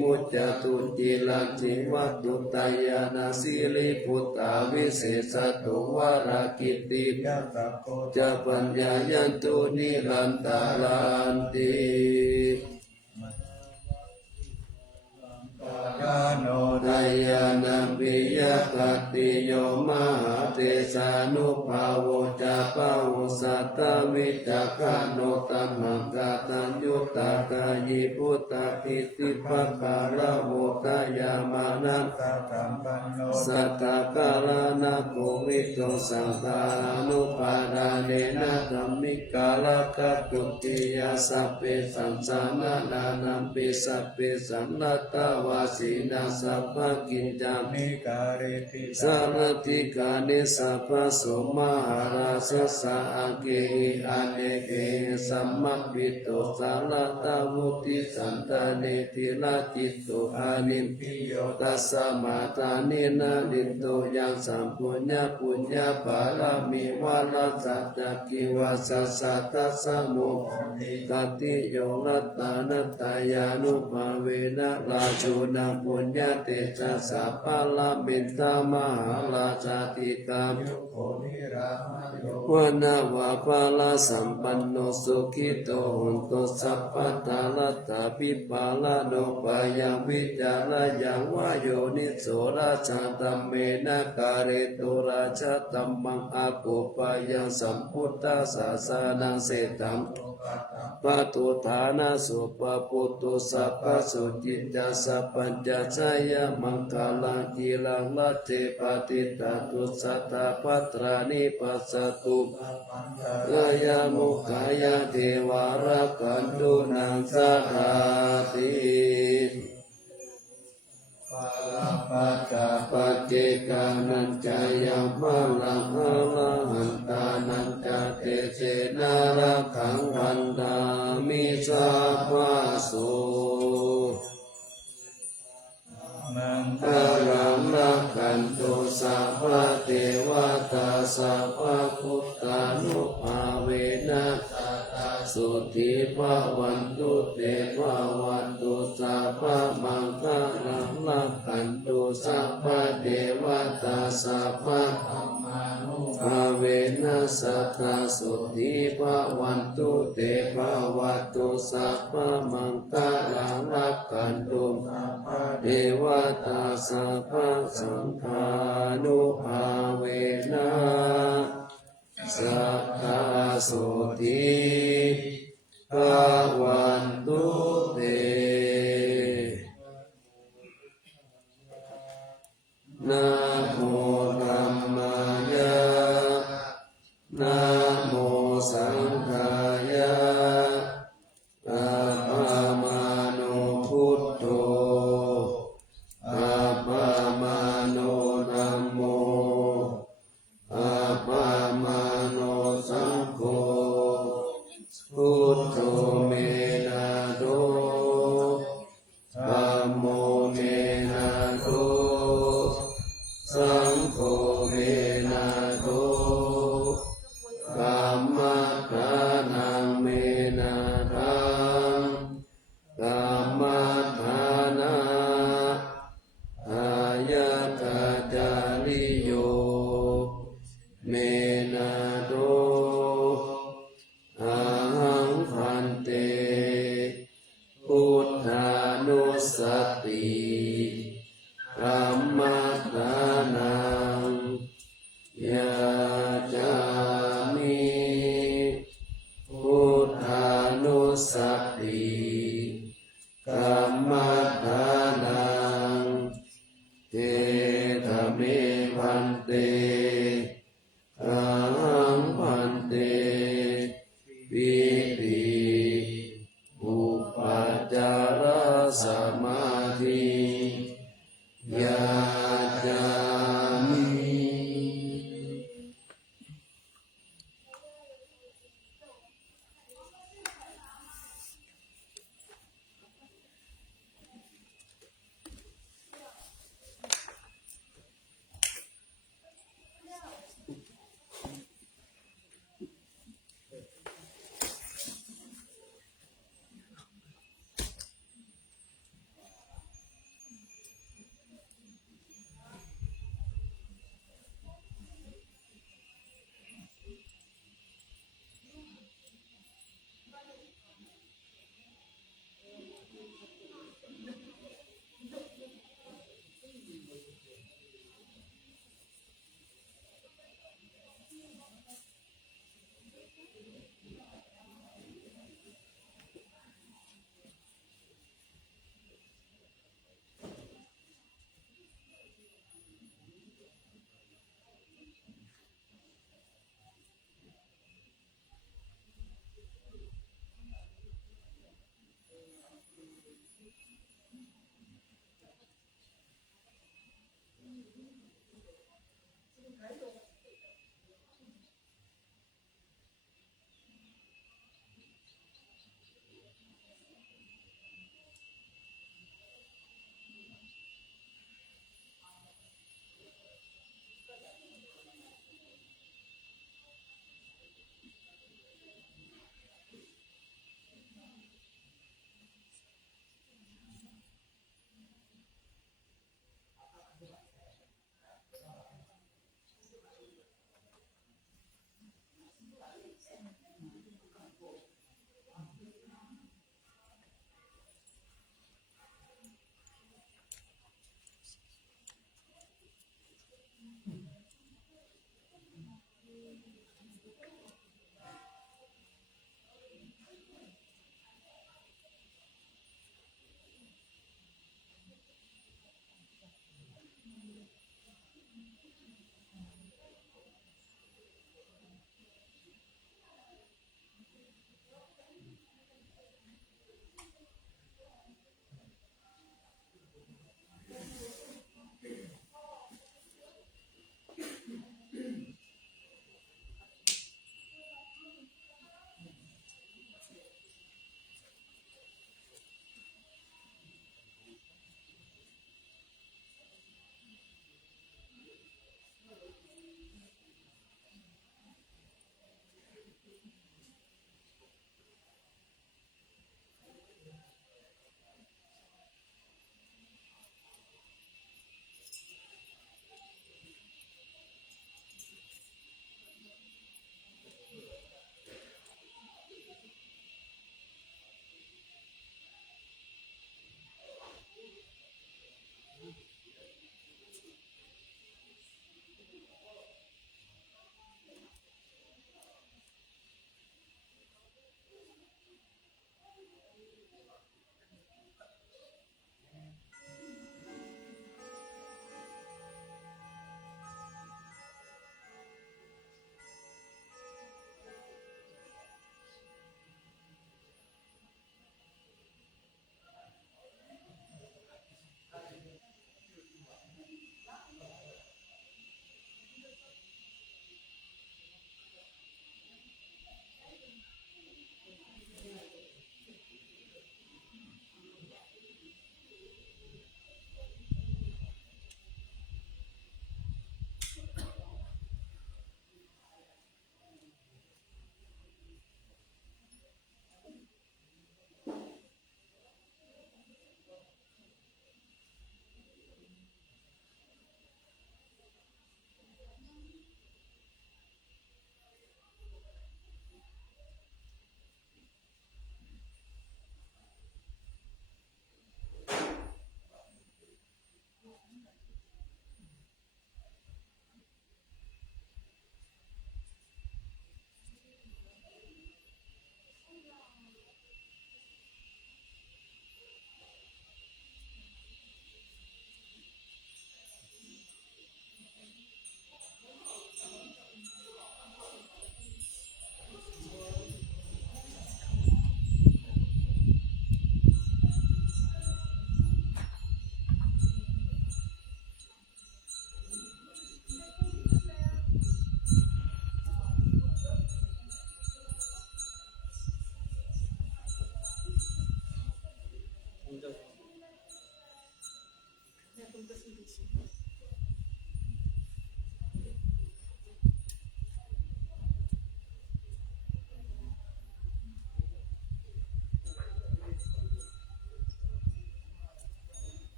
มุจจตุจิลังจิวัตตุตายานาสิริพุตตาวิเศษตุวารากิติยัตโกจะปัญญายันตุนิรันตารันติกาโนทายานัมปิยกติโยมหาเตชานุภาโวจาปะวุสัตตวิจักขาโนตัมมังกาตัญยุตตากายิพุตตาภิติภการะโวกายามานันตตัมปันโนสัตตกาลานาโควิโตสังฆานุปาดาเนนะธัมมิกาลกัจจุติยาสัพเพสัมสานานานัมปิสัพเพสัมนัตตวาสีนาสัพพกิจจามิการิติสารติกานิสัพพโสมหาราชสะอาเกหิอเนเกสัมมัปปิโตสารตาวุติสันตาเนติลาจิตโตอานิมปิโยตัสสะมาตานินาดินโตยังสัมปุญญปุญญบารมีวาลสัจจกิวาสัสสะตัสสะโมกติโยรัตตานัตตายานุภาเวนะราชูนังปุญญเตชะสัพพะละเมตตามหาราชาติกามยุโคนิรามโยวานาวาภาลสัมปันโนสุขิโตหุนโตสัพพะทาลตาปิปาลโนปายังวิจาลยังวายโยนิโสราชาตัมเมนะการะโตราชาตัมมังอากุปายังสัมพุทธาสาสานังเสตัมปะตุฐานาสุปปุตตุสัพพะสุจิตตสัพพัญจชายมังคลังกีลังลัตเตปฏิตาตุสัตตาปัตรานิปัสสตุกายมุขายเทวารักันตุนังสาติปัจจาปัจเจกานันจายังพลังอรหันตานันจาเตเสนารักขังวันดามิสัพพะโสมังคลังรักขันตุสัพพะเทวตาสัพพะพุทธานุภาเวนะสุติภาวันตุเตภาวันตุสัพพะมังคลังรักขันตุสัพพะเทวตาสัพพะธัมมานุภาเวนะสัทธาสุติภาวันตุเตภาวันตุสัพพะมังคลังรักขันตุสัพพะเทวตาสัพพะสังฆานุภาเวนะสัทธาสุติภาวันตุเตนะโมธัมมายะนะโมสังฆายะอะปะมาโนพุทโธอะปะมาโนธัมโมอะปะมาโนสังโฆพุทโธ กัมมัฏฐานังเทธเมพันเตอาหังพันเตปิติอุปจารสมาธิยาจามิ อ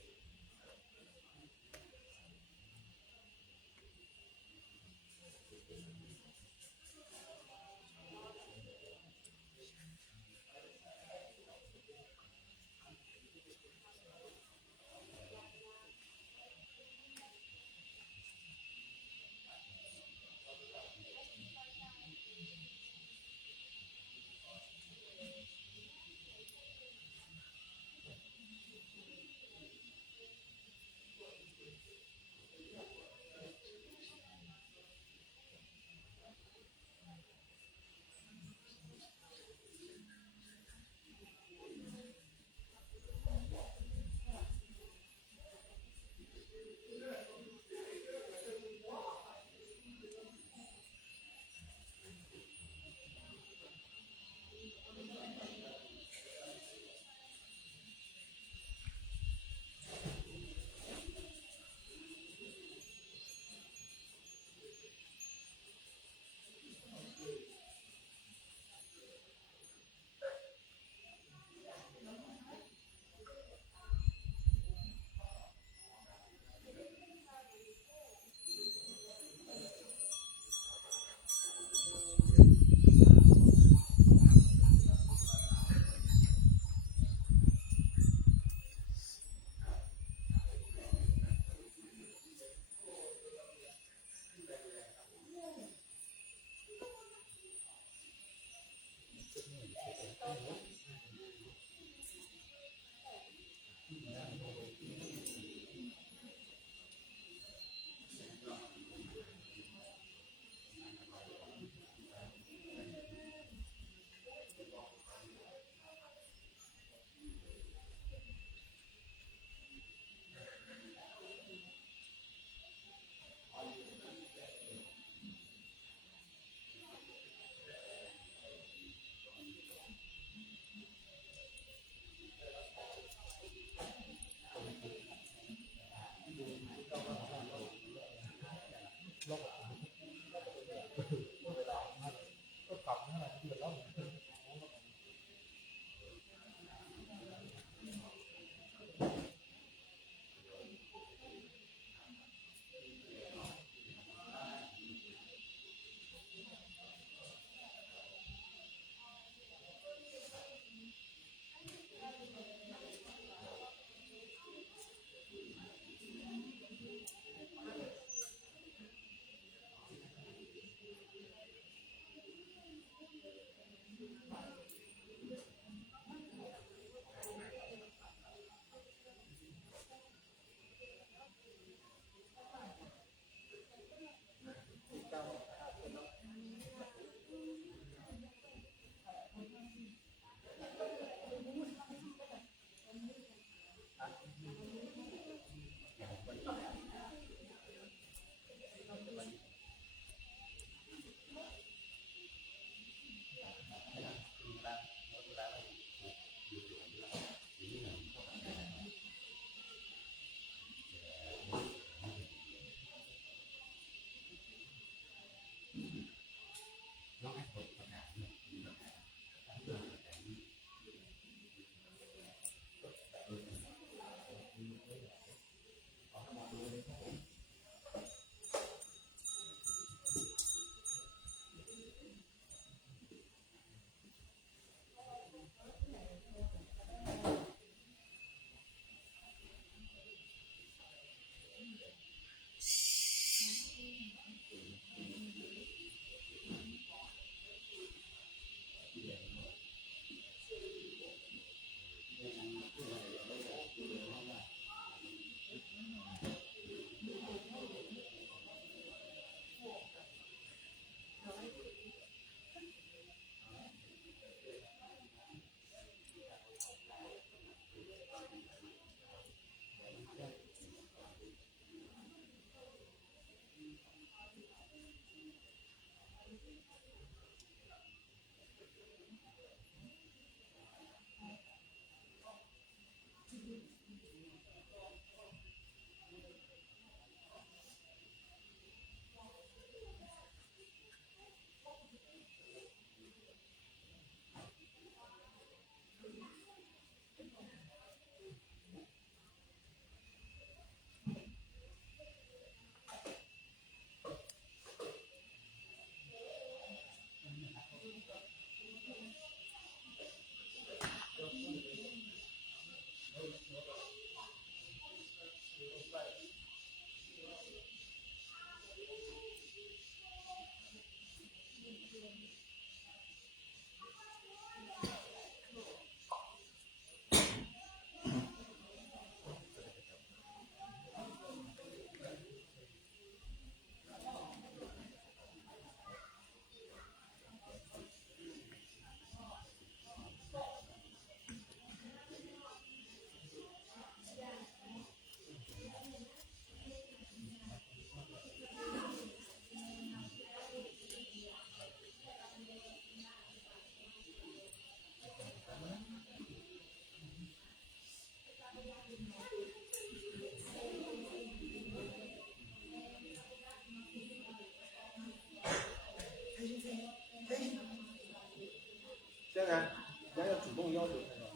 เ现在人要主动要求才能。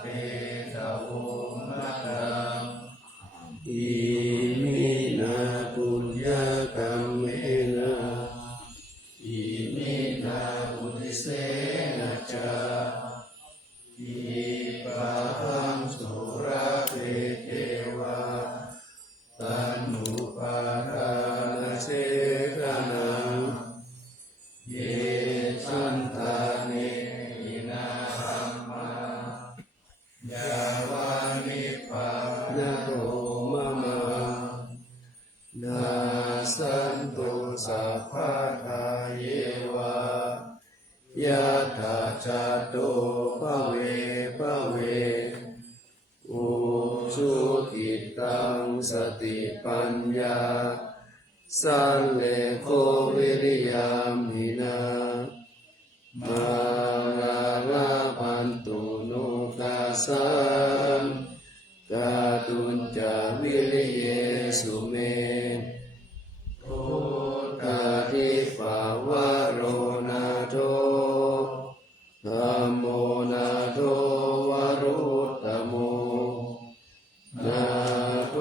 เตสะโวมัตตัง อิมินาปุญญกรรมเมนะ อิมินาอุติเสนะจาอิปังสุราเปเทวะตันนุปาทานเสกนังเยสันตาเนอินาธัมมายาวานิปา นะโตมะมัง นาสันตุสัพพะทาเยวายะถาจัตโตภเวภเวอุชุกิตังสติปัญญาสัลเลโควิริยามินามาลาลาพันตุนุกัสสังกาตุนจาวิริเยสุเมโทตาทิภาวะโรนาโทธัมโมนาโทวรุตตโมนาโท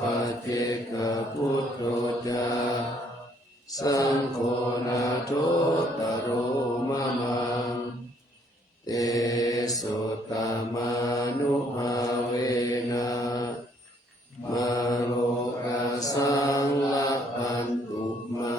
ปัจเจกพุทโธจาสังโฆนาโทตโรมะมังเตสุตตมานุภาเวนะมาโลกัสสังละพันตุมา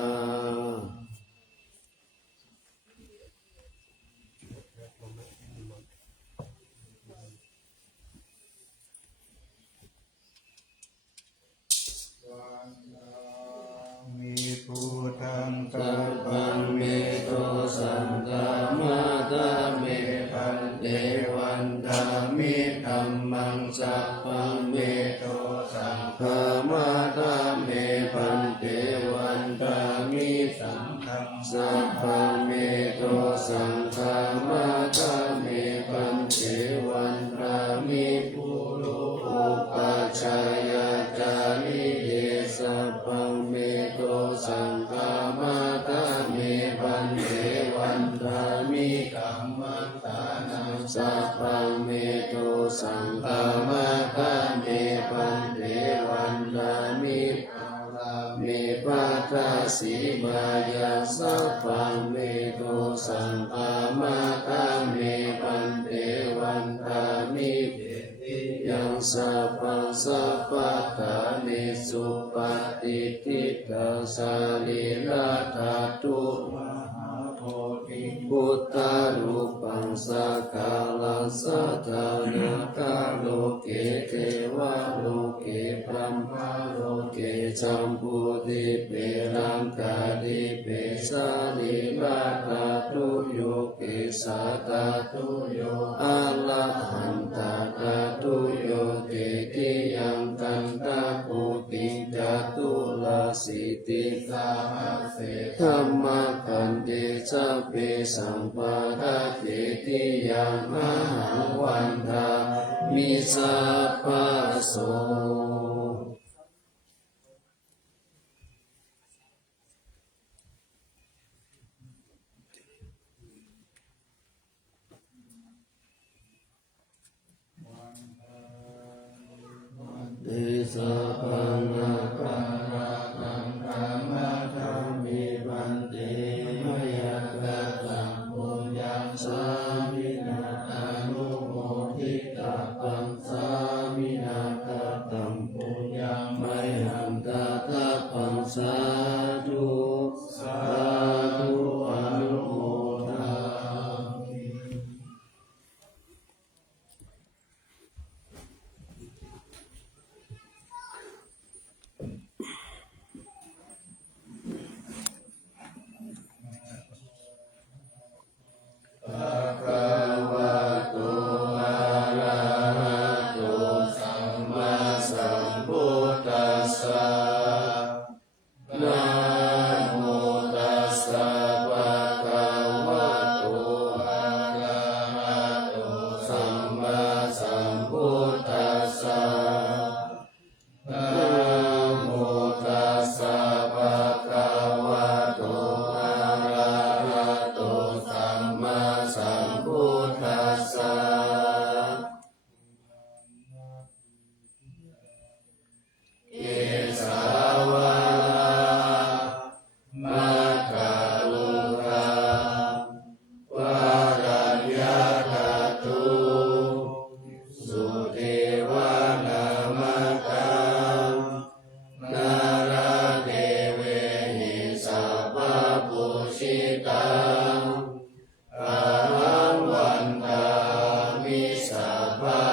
มีภูตังกั สั ป พ ปั พั ง งเมโตสังฆามาตาเมปันเตวันตามิธัมมังสัพพังเมโตสังฆามาตาเมปันเตวันตามิสังฆังสัพพังเมโตสังฆามาตาเมปันเตวันตามิปุโรอุปัชฌายาจานิเยสัพพังเมโตสังฆามาตาเมปันเตวันตามิกัมมัตตานังสัพพังเมโตสังฆามาตาเมปันเตวันตามิเมปัตตาสีมายาสัพพังเมโตสังฆามาตาเมปันเตวันตามิยังสัพพังสัพพะทานิสุปฏิทิตาสาลิลาธาตุมหาโพธิพุทธารูปังสักกาลัสสะทานาคาโลเกเทวะโลเกพรัมภะโลเกจัมพุติเปรังกาดิเปสาลิลาธาตุโยเกสาตาตุโยอะระหันตากาตุโยเตติยังกันตาปุติจตุลาสิติสามัสเสธัมมะกันเตสัพเพสัมปะทะเตติยังมหังวันทามิสัพพะโส เตสะปังนะปังระตังธรรมะธรรมิปันเตมยกะตังปุญญังสามินาอนุโมทิตาปังสามินากะตังปุญญังมหันตาตาปังสาธุสาธุอนุโมทามิ ภะคะวะโตอะระหะโต ปั